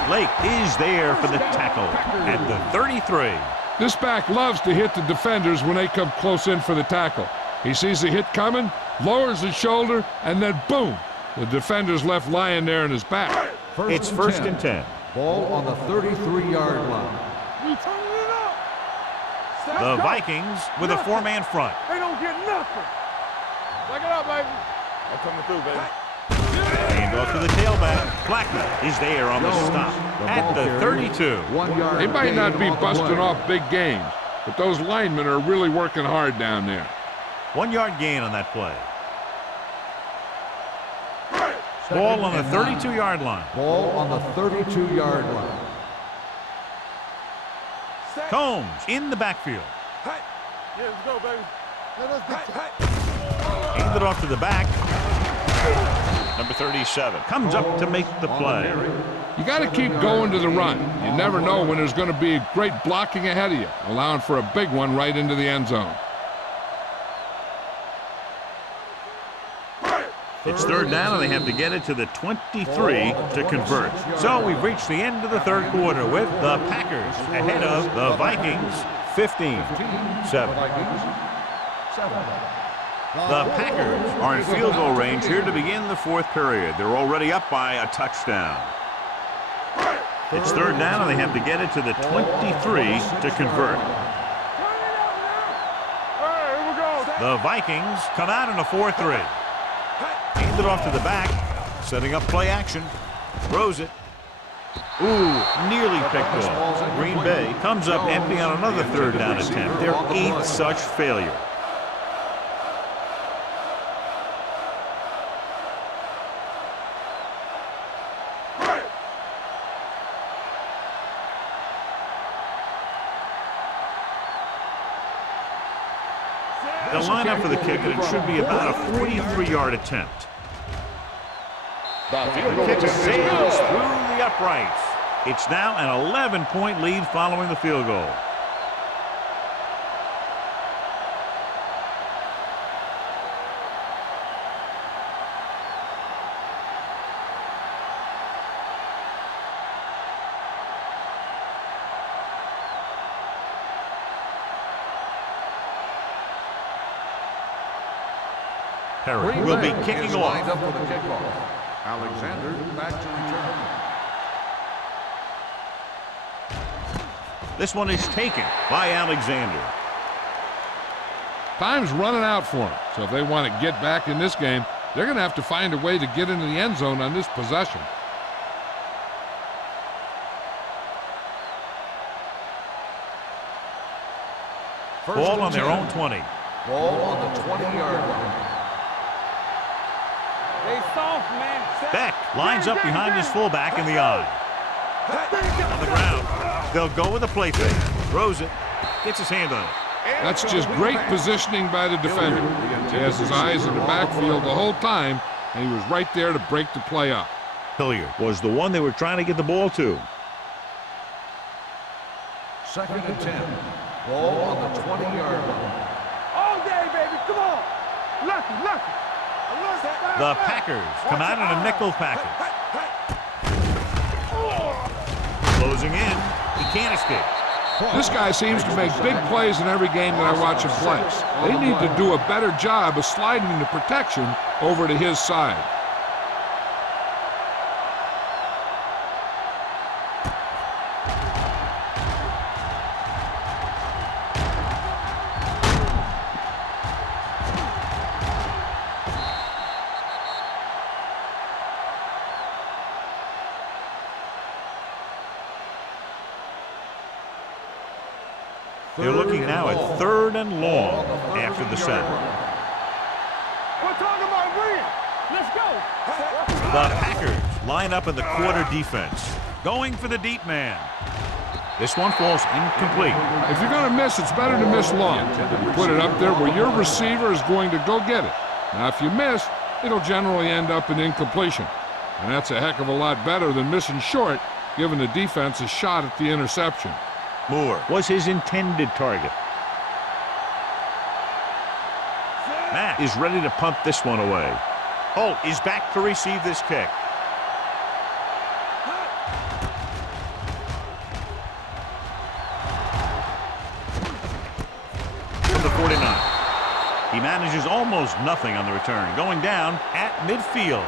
Lake is there for the tackle at the 33. This back loves to hit the defenders when they come close in for the tackle. He sees the hit coming, lowers his shoulder, and then boom, the defender's left lying there in his back. It's first and 10. Ball on the 33-yard line. We turning it up. Let's The go. Vikings with a four-man front. They don't get nothing. Back it up, baby. I'm coming through, baby. Hand off to the tailback. Blackman is there on the stop at the 32. 1 yard. They might not be gain on the busting play. off big games, but those linemen are really working hard down there. 1 yard gain on that play. Ball on the 32-yard line. Ball on the 32-yard line. Combs in the backfield. Yeah, let's go, baby. Let us get Hand it off to the back. Number 37 comes up to make the play. You got to keep going to the run. You never know when there's going to be great blocking ahead of you, allowing for a big one right into the end zone. It's third down, and they have to get it to the 23 to convert. So we've reached the end of the third quarter with the Packers ahead of the Vikings 15-7. The Packers are in field goal range here to begin the fourth period. They're already up by a touchdown. It's third down, and they have to get it to the 23 to convert. Hey, here we go. The Vikings come out in a 4-3. Hand it off to the back, setting up play action. Throws it. Ooh, nearly picked off. Green Bay comes up empty on another third down attempt. Their 8th such failure. They'll line up for the kick, and it should be about a 43-yard attempt. The kick sails through the uprights. It's now an 11-point lead following the field goal. Perry will be kicking lined off. up for the kickoff. Alexander back to return. This one is taken by Alexander. Time's running out for them, so if they want to get back in this game, they're going to have to find a way to get into the end zone on this possession. Ball on their own 20. Ball on the 20-yard line. They soft, man. Beck lines up behind his fullback in the eye. On the ground. They'll go with a play fake. Throws it. Gets his hand on it. That's just great positioning by the defender. He has his eyes in the backfield the whole time, and he was right there to break the play up. Hilliard was the one they were trying to get the ball to. Second and 10. Ball on the 20-yard line. All day, baby. Come on. Lucky. The Packers come out in a nickel package. Closing in. He can't escape. This guy seems to make big plays in every game that I watch him play. They need to do a better job of sliding the protection over to his side. They're looking now at 3rd and long after the set. We're talking about green. Let's go. The Packers line up in the quarter defense, going for the deep man. This one falls incomplete. If you're going to miss, it's better to miss long. You put it up there where your receiver is going to go get it. Now, if you miss, it'll generally end up in incompletion. And that's a heck of a lot better than missing short, giving the defense a shot at the interception. Moore was his intended target. Matt is ready to punt this one away. Holt is back to receive this kick. From the 49. He manages almost nothing on the return, going down at midfield.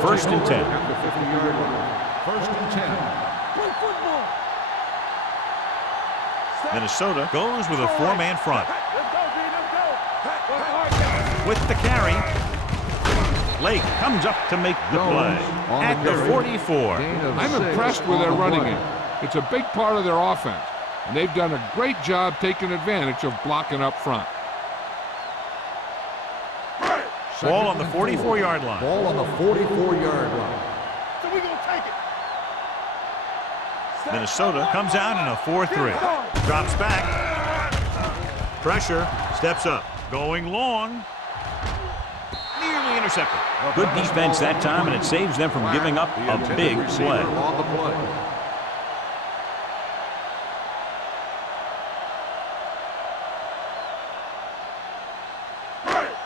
First and 10. At the 50-yard line. First and 10. Play football. Minnesota goes with a 4-man front. Let's go, D. Let's go. With the carry, Lake comes up to make the play at the 44. I'm impressed with their running game. It's a big part of their offense, and they've done a great job taking advantage of blocking up front. Ball on the 44-yard line. Ball on the 44-yard line. So we're going to take it. Minnesota comes out in a 4-3. Drops back. Pressure. Steps up. Going long. Nearly intercepted. Good defense that time, and it saves them from giving up a big play. On the play.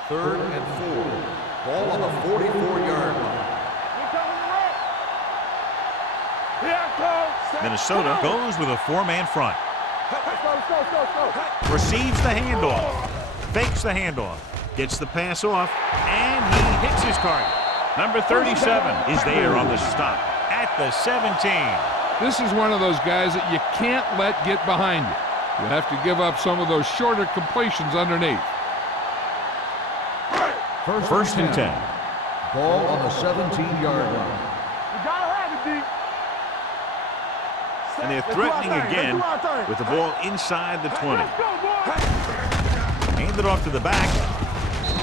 Third and 4. Ball on the 44-yard line. We're coming around. Here I come. Minnesota goes with a 4-man front. Let's go. Receives the handoff. Fakes the handoff. Gets the pass off, and he hits his target. Number 37 is there on the stop at the 17. This is one of those guys that you can't let get behind you. You have to give up some of those shorter completions underneath. First and 10. Ball on the 17-yard line. You got to have it, D. And they're threatening again with the ball inside the 20. Let's go, boy. Handed off to the back.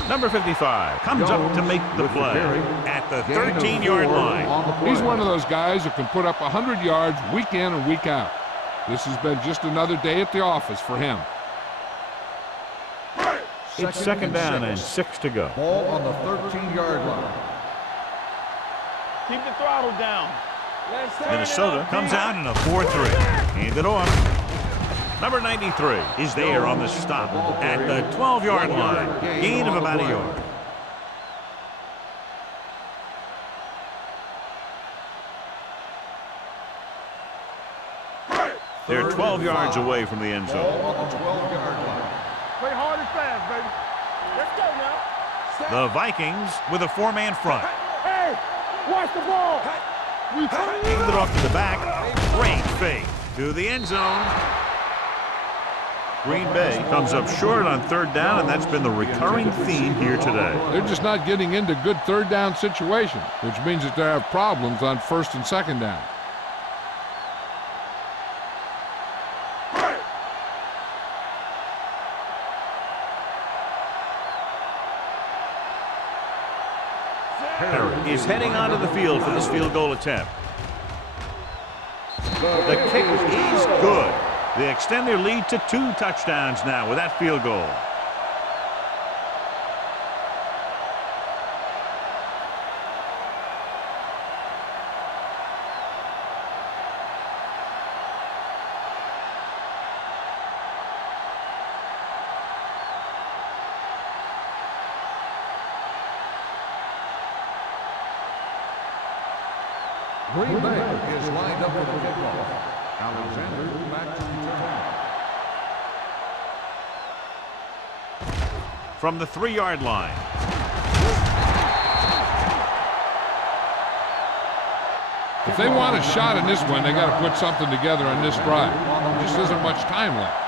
Number 55 comes up to make the play at the 13-yard line. He's one of those guys who can put up 100 yards week in and week out. This has been just another day at the office for him. It's second down and 6 to go. Ball on the 13-yard line. Keep the throttle down. Minnesota comes out in a 4-3. Handed off. Number 93 is there on the stop at the 12-yard line. Gain of about a yard. They're 12 yards away from the end zone. Ball on the 12-yard line. Play hard and fast, baby. Let's go now. The Vikings with a 4-man front. Hey, watch the ball. We coming Handed it off to the back. Great fake to the end zone. Green Bay comes up short on 3rd down, and that's been the recurring theme here today. They're just not getting into good 3rd down situations, which means that they have problems on 1st and 2nd down. Perry is heading onto the field for this field goal attempt. The kick is good. They extend their lead to 2 touchdowns now with that field goal. Green Bay is lined up for the kickoff. Alexander back to return. From the 3-yard line. If they want a shot in this one, they got to put something together on this drive. There just isn't much time left.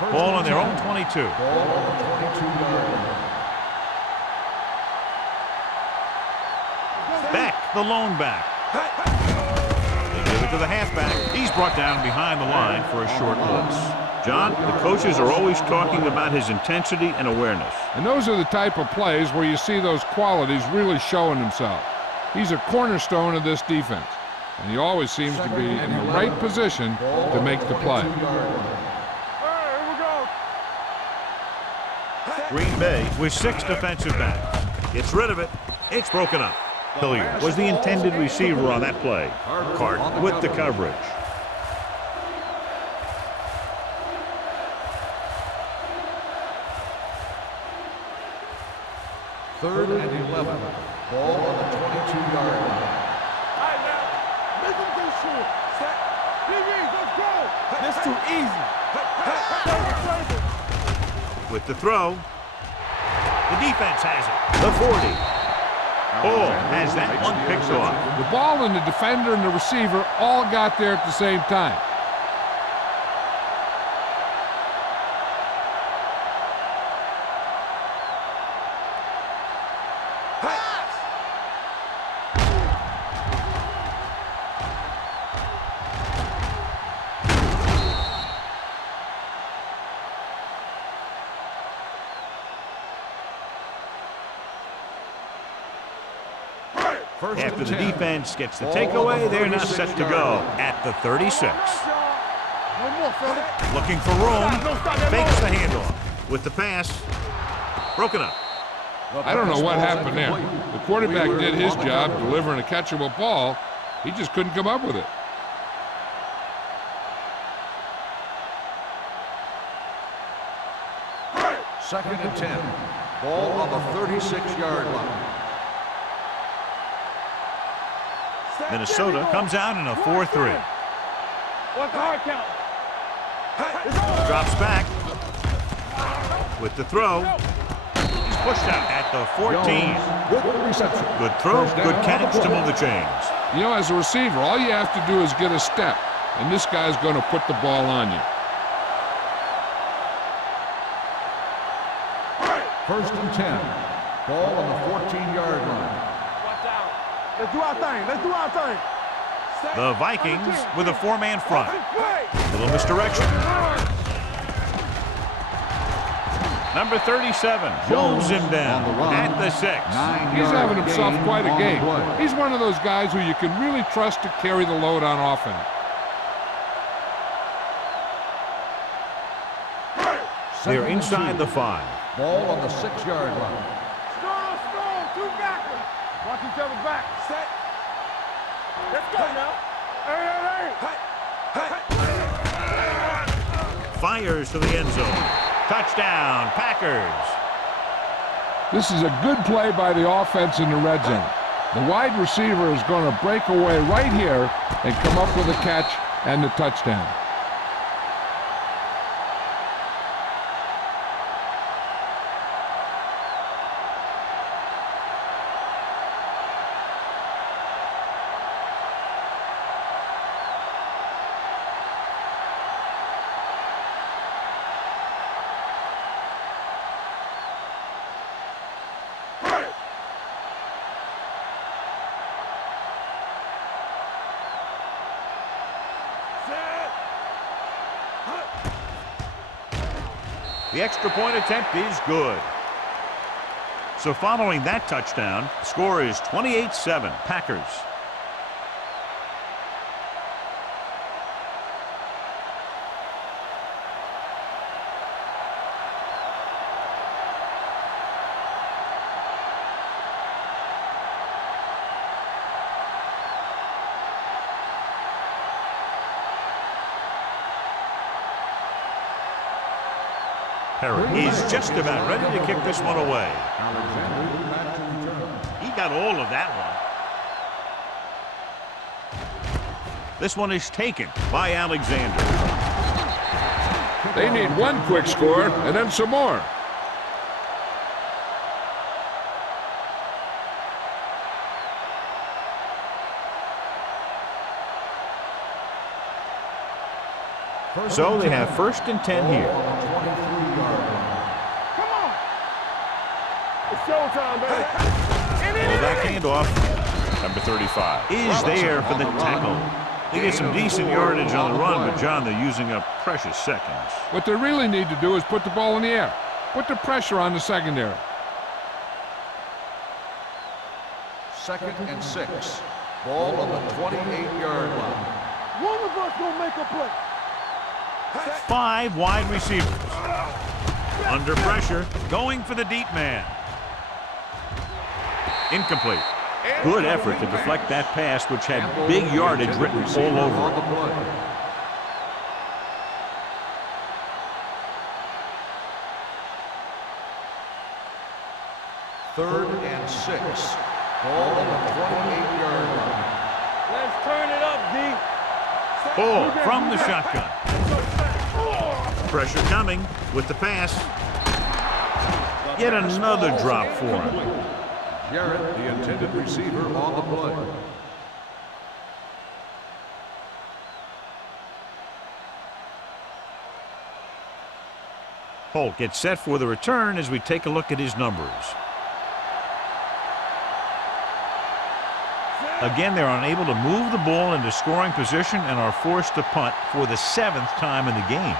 Ball on their own 22. Ball on the 22-yard line. Beck, the lone back. They give it to the halfback. He's brought down behind the line for a short loss. John, the coaches are always talking about his intensity and awareness. And those are the type of plays where you see those qualities really showing himself. He's a cornerstone of this defense, and he always seems to be in the right position to make the play. Green Bay with 6 defensive backs. Gets rid of it. It's broken up. Hilliard was the intended receiver on that play. Carton with the coverage. Third and 11. Ball on the 22-yard line. All right, now. Make them do short. Set. DBs, let's go. This too easy. With the throw. The defense has it. The 40. Ball has that one picked off. The ball and the defender and the receiver all got there at the same time. After the defense gets the takeaway, they're now set to go at the 36. Looking for room, fakes the handoff. With the pass, broken up. I don't know what happened there. The quarterback did his job delivering a catchable ball. He just couldn't come up with it. Second and 10. Ball on the 36-yard line. Minnesota comes out in a 4-3. What's the hard count? Drops back. With the throw. He's pushed out at the 14. With the reception. Good throw, good catch to move the chains. You know, as a receiver, all you have to do is get a step, and this guy's going to put the ball on you. First and 10. Ball on the 14-yard line. Watch out. Let's do our thing. Let's do our thing. The Vikings with a 4-man front. Little misdirection. Number 37 moves him down at the 6. He's having himself quite a game. He's one of those guys who you can really trust to carry the load on offense. They're inside the 5. Ball on the 6-yard line. Strong, two backwards. Watch each other back. Set. Let's go now. Hey. Fires to the end zone. Touchdown, Packers. This is a good play by the offense in the red zone. The wide receiver is going to break away right here and come up with a catch and the touchdown. The extra point attempt is good. So following that touchdown, the score is 28-7, Packers. Perry is just about ready to kick this one away. He got all of that one. This one is taken by Alexander. They need one quick score and then some more. So they have 1st and 10 here. Come on. It's showtime, baby. Well, that handoff, number 35, is there for the tackle. They get some decent yardage on the run, but, John, they're using up precious seconds. What they really need to do is put the ball in the air. Put the pressure on the secondary. 2nd and 6. Ball on the 28-yard line. One of us gonna make a play. 5 wide receivers. Under pressure, going for the deep man. Incomplete. Good effort to deflect that pass, which had big yardage written all over it. 3rd and 6. Ball on the 28-yard line. Let's turn it up, D. Ball from the shotgun. Pressure coming with the pass. Yet another drop for him. Jarrett, the intended receiver, on the play. Holt gets set for the return as we take a look at his numbers. Again, they're unable to move the ball into scoring position and are forced to punt for the 7th time in the game.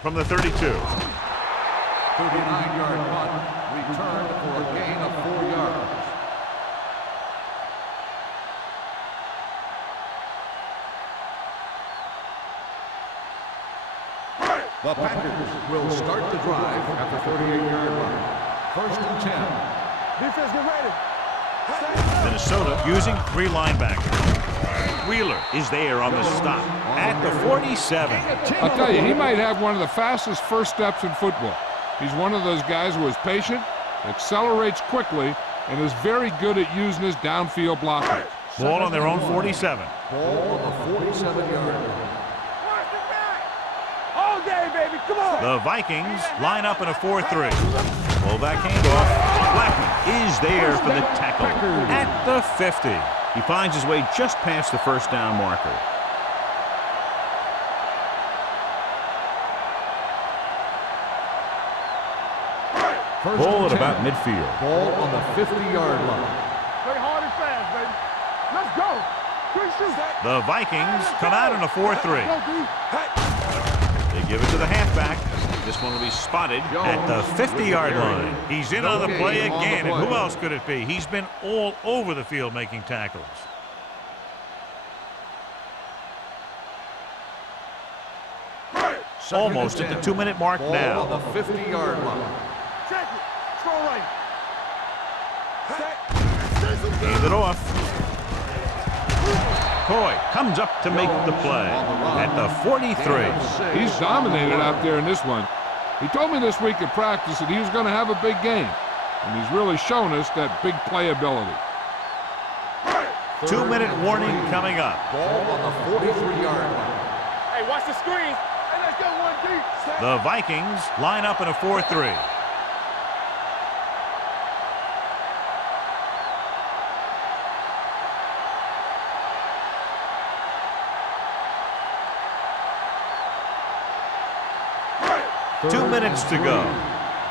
From the 32. 39-yard punt, returned for a gain of 4 yards. The Packers will start the drive at the 38-yard line. 1st and 10. Defense, get ready. Minnesota using 3 linebackers. Wheeler is there on the stop at the 47. I'll tell you, he might have one of the fastest first steps in football. He's one of those guys who is patient, accelerates quickly, and is very good at using his downfield blocking. Ball on their own 47. Ball on the 47-yard line. All day, baby. Come on. The Vikings line up in a 4-3. Well, that handoff. Blackman is there for the tackle at the 50. He finds his way just past the 1st down marker. Ball at about midfield. Ball on the 50-yard line. Play hard and fast, baby. Let's go. Quick shoot. The Vikings come out in a 4-3. Go, D. They give it to the halfback. This one will be spotted at the 50-yard line. He's in on the play again, and who else could it be? He's been all over the field making tackles. Almost at the 2-minute mark now. Ball on the 50-yard line. Check it. Throw right. Hand it off. Coy comes up to make the play at the 43. He's dominated out there in this one. He told me this week at practice that he was going to have a big game, and he's really shown us that big playability. 2-minute warning coming up. Ball on the 43-yard line. Hey, watch the screen. Hey, let's go, 1D. The Vikings line up in a 4-3. Two minutes to go.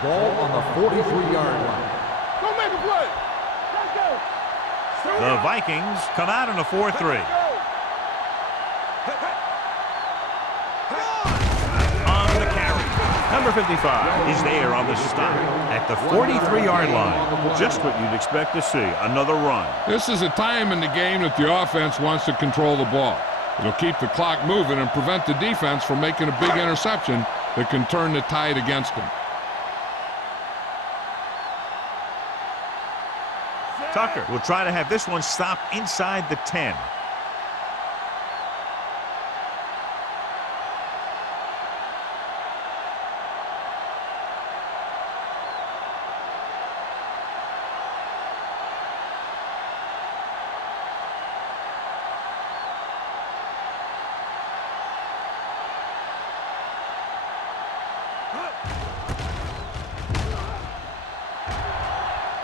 Ball on the 43-yard line. Go make a play. Let's go. The Vikings come out in a 4-3. On the carry. Number 55 is there on the stop at the 43-yard line. Just what you'd expect to see, another run. This is a time in the game that the offense wants to control the ball. It'll keep the clock moving and prevent the defense from making a big interception that can turn the tide against them. Tucker will try to have this one stop inside the 10.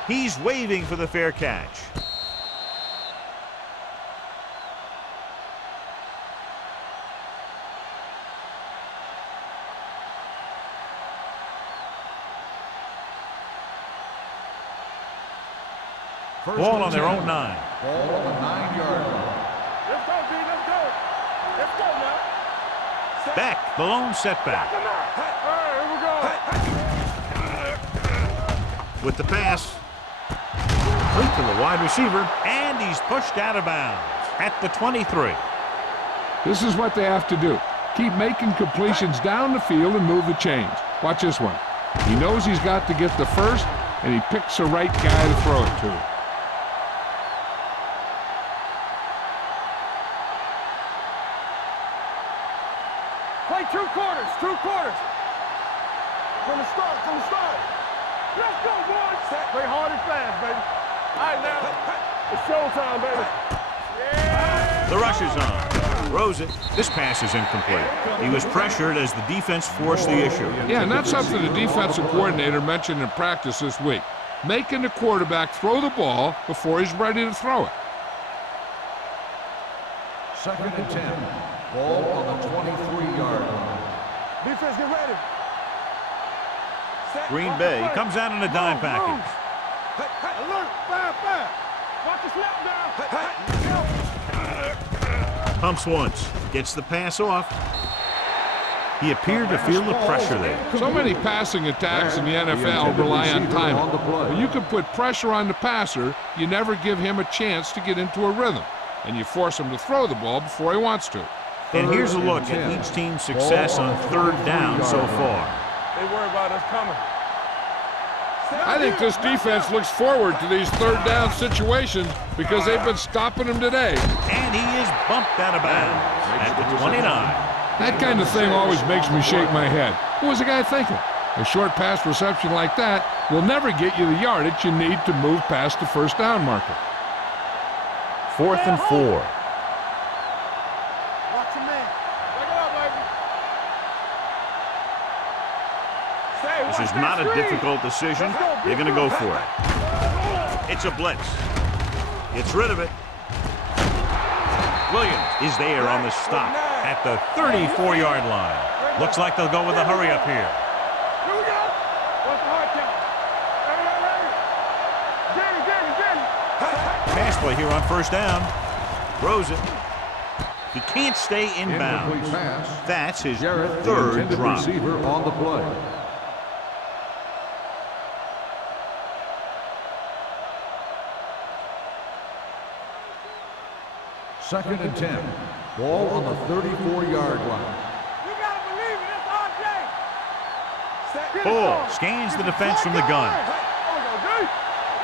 He's waving for the fair catch. Ball on their own 9. Ball on the 9-yard line. Let's go, B. Let's go. Let's go now. Beck, the lone setback. Come on. All right, here we go. With the pass. Complete to the wide receiver. And he's pushed out of bounds at the 23. This is what they have to do. Keep making completions down the field and move the chains. Watch this one. He knows he's got to get the first, and he picks the right guy to throw it to. Play 2 quarters. 2 quarters. From the start. From the start. Let's go, boys. Play hard and fast, baby. All right, now. It's showtime, baby. Yeah. The rush is on. Throws it. This pass is incomplete. He was pressured as the defense forced the issue. Yeah, and that's something the defensive coordinator mentioned in practice this week. Making the quarterback throw the ball before he's ready to throw it. 2nd and 10. Ball on the 23-yard line. Defense, get ready. Set. Green Watch Bay the play. comes out in a dime Move, package. move. Alert. Fire, fire. Watch the snap down. Pumps once. Gets the pass off. He appeared to feel the pressure there. So many passing attacks in the NFL rely on timing. When you can put pressure on the passer, you never give him a chance to get into a rhythm, and you force him to throw the ball before he wants to. And here's a look at each team's success on 3rd down so far. They worry about us coming. I think this defense looks forward to these 3rd down situations because they've been stopping them today. And he is bumped out of bounds at the 29. That kind of thing always makes me shake my head. What was the guy thinking? A short pass reception like that will never get you the yardage you need to move past the 1st down marker. 4th and 4. Watch your man. Back it up, baby. This is not a difficult decision. They're going to go for it. It's a blitz. Gets rid of it. Williams is there on the stop at the 34-yard line. Looks like they'll go with a hurry up here. Here we go. What's the hard count? Ready. Pass play here on 1st down. Throws it. He can't stay inbounds. Incomplete pass. That's his Jarrett, the 3rd intended drop. receiver on the play. Second and 10. Ball on the 34-yard line. You gotta believe it. It's RJ. Bull scans the defense from the gun.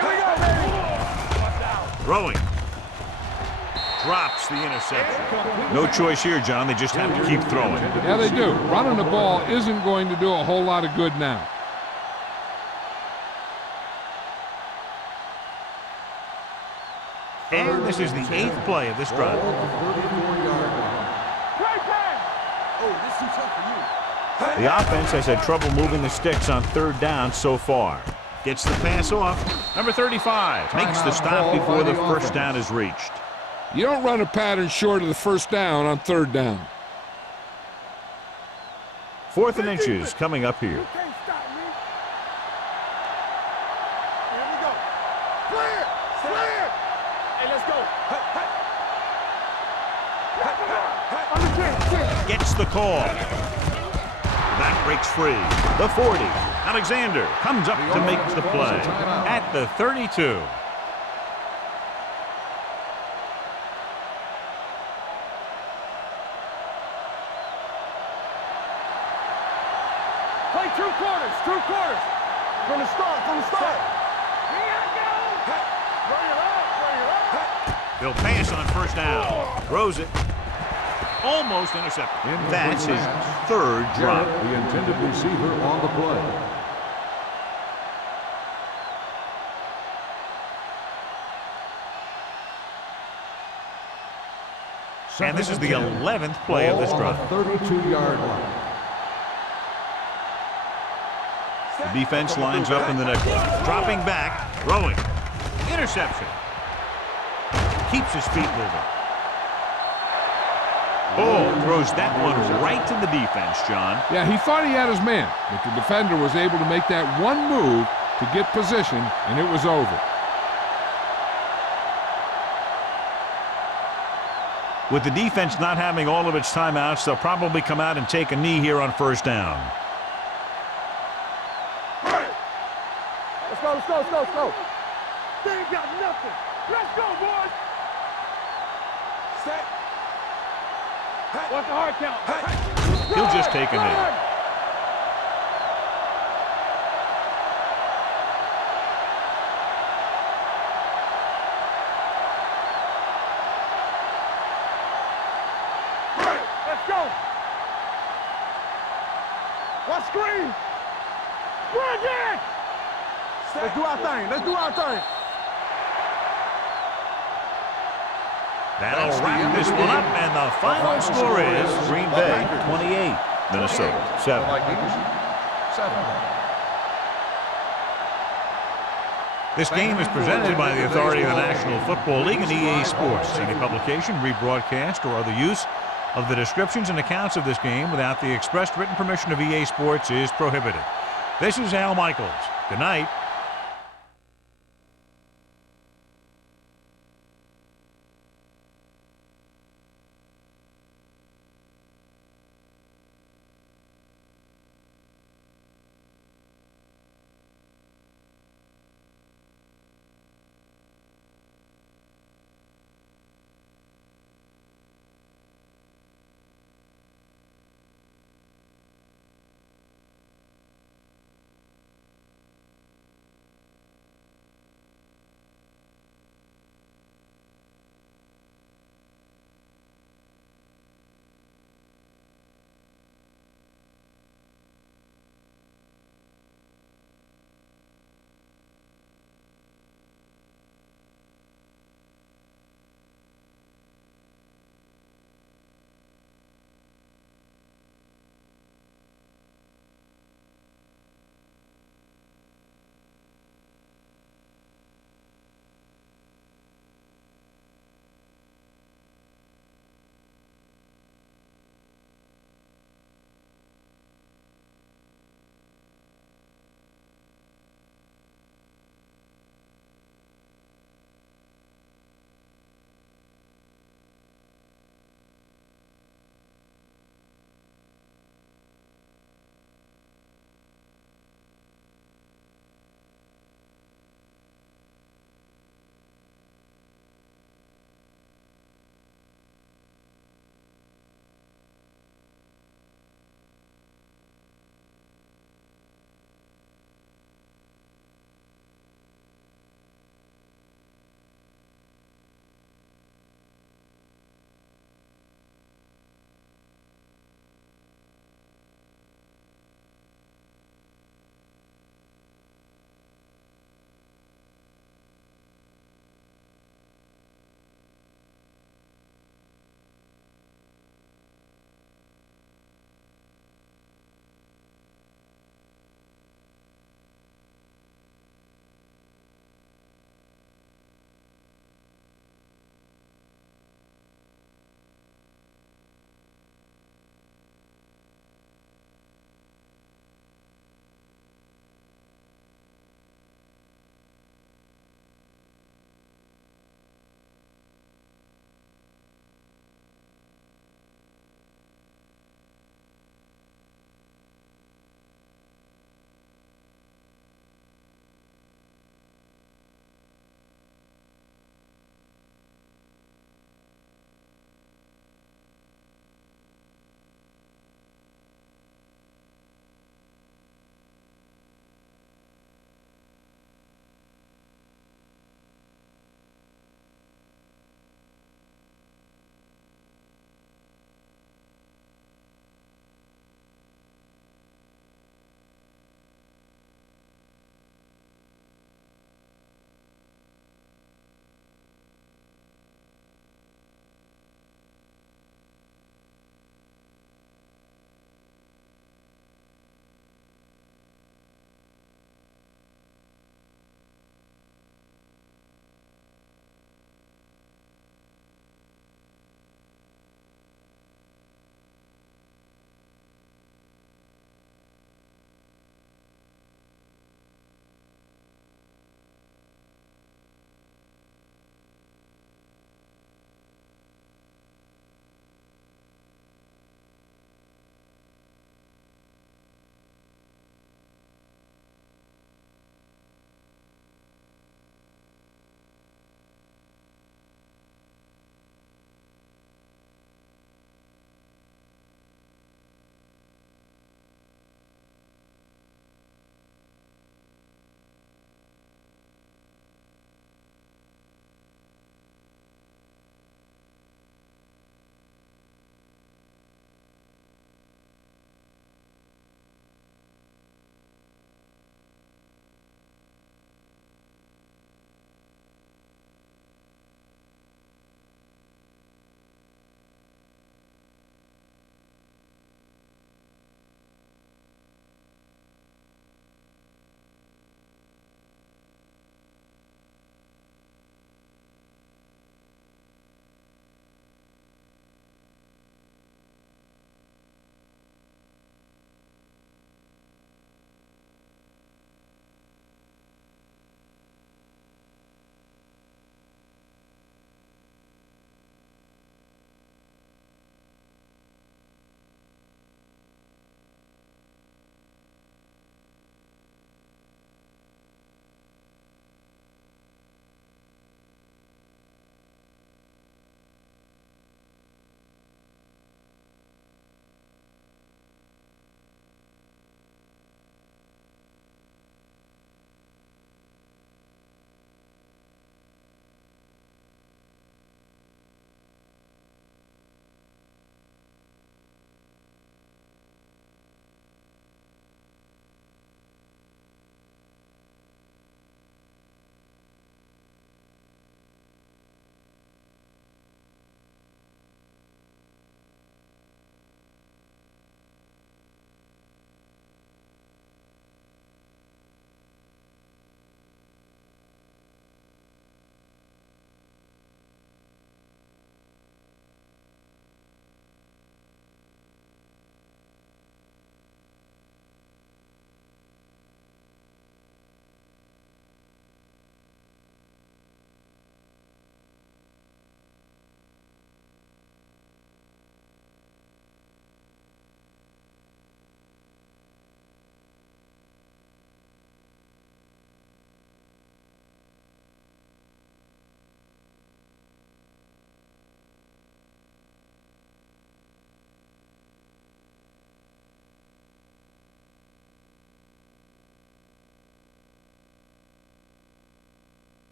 Here we go, baby. Throwing. Drops the interception. No choice here, John. They just have to keep throwing. Yeah, they do. Running the ball isn't going to do a whole lot of good now. And this is the 8th play of this drive. Ball on the 34-yard line. Great pass. The offense has had trouble moving the sticks on 3rd down so far. Gets the pass off. Number 35 makes the stop before the 1st down is reached. You don't run a pattern short of the 1st down on 3rd down. 4th and inches coming up here. You can't stop me. Here we go. Clear. Clear. Hey, let's go. Gets the call. Back breaks free. The 40. Alexander comes up to make the play at the 32. Play 2 quarters. 2 quarters. From the start. From the start. Here I go. Bring it up. Bring it up. He'll pass on 1st down. Throws it. Almost intercepted. That's his 3rd drop. Jarrett, the intended receiver on the play. And this is the 11th play of this drive. 32-yard line. The defense lines up in the nickel. Dropping back, throwing. Interception. Keeps his feet moving. Bull throws that one right to the defense, John. Yeah, he thought he had his man, but the defender was able to make that one move to get position, and it was over. With the defense not having all of its timeouts, they'll probably come out and take a knee here on first down. Let's go, let's go, let's go, let's go. They ain't got nothing. Let's go, boys. Set. Watch the hard count. He'll just take a knee. Let's go. Watch screen. We're again. Let's do our thing. Let's do our thing. That'll wrap this one up, and the final score is Green Bay 28, Minnesota 7. This game is presented by the authority of the National Football League and EA Sports. Any publication, rebroadcast, or other use of the descriptions and accounts of this game without the expressed written permission of EA Sports is prohibited. This is Al Michaels. Good night.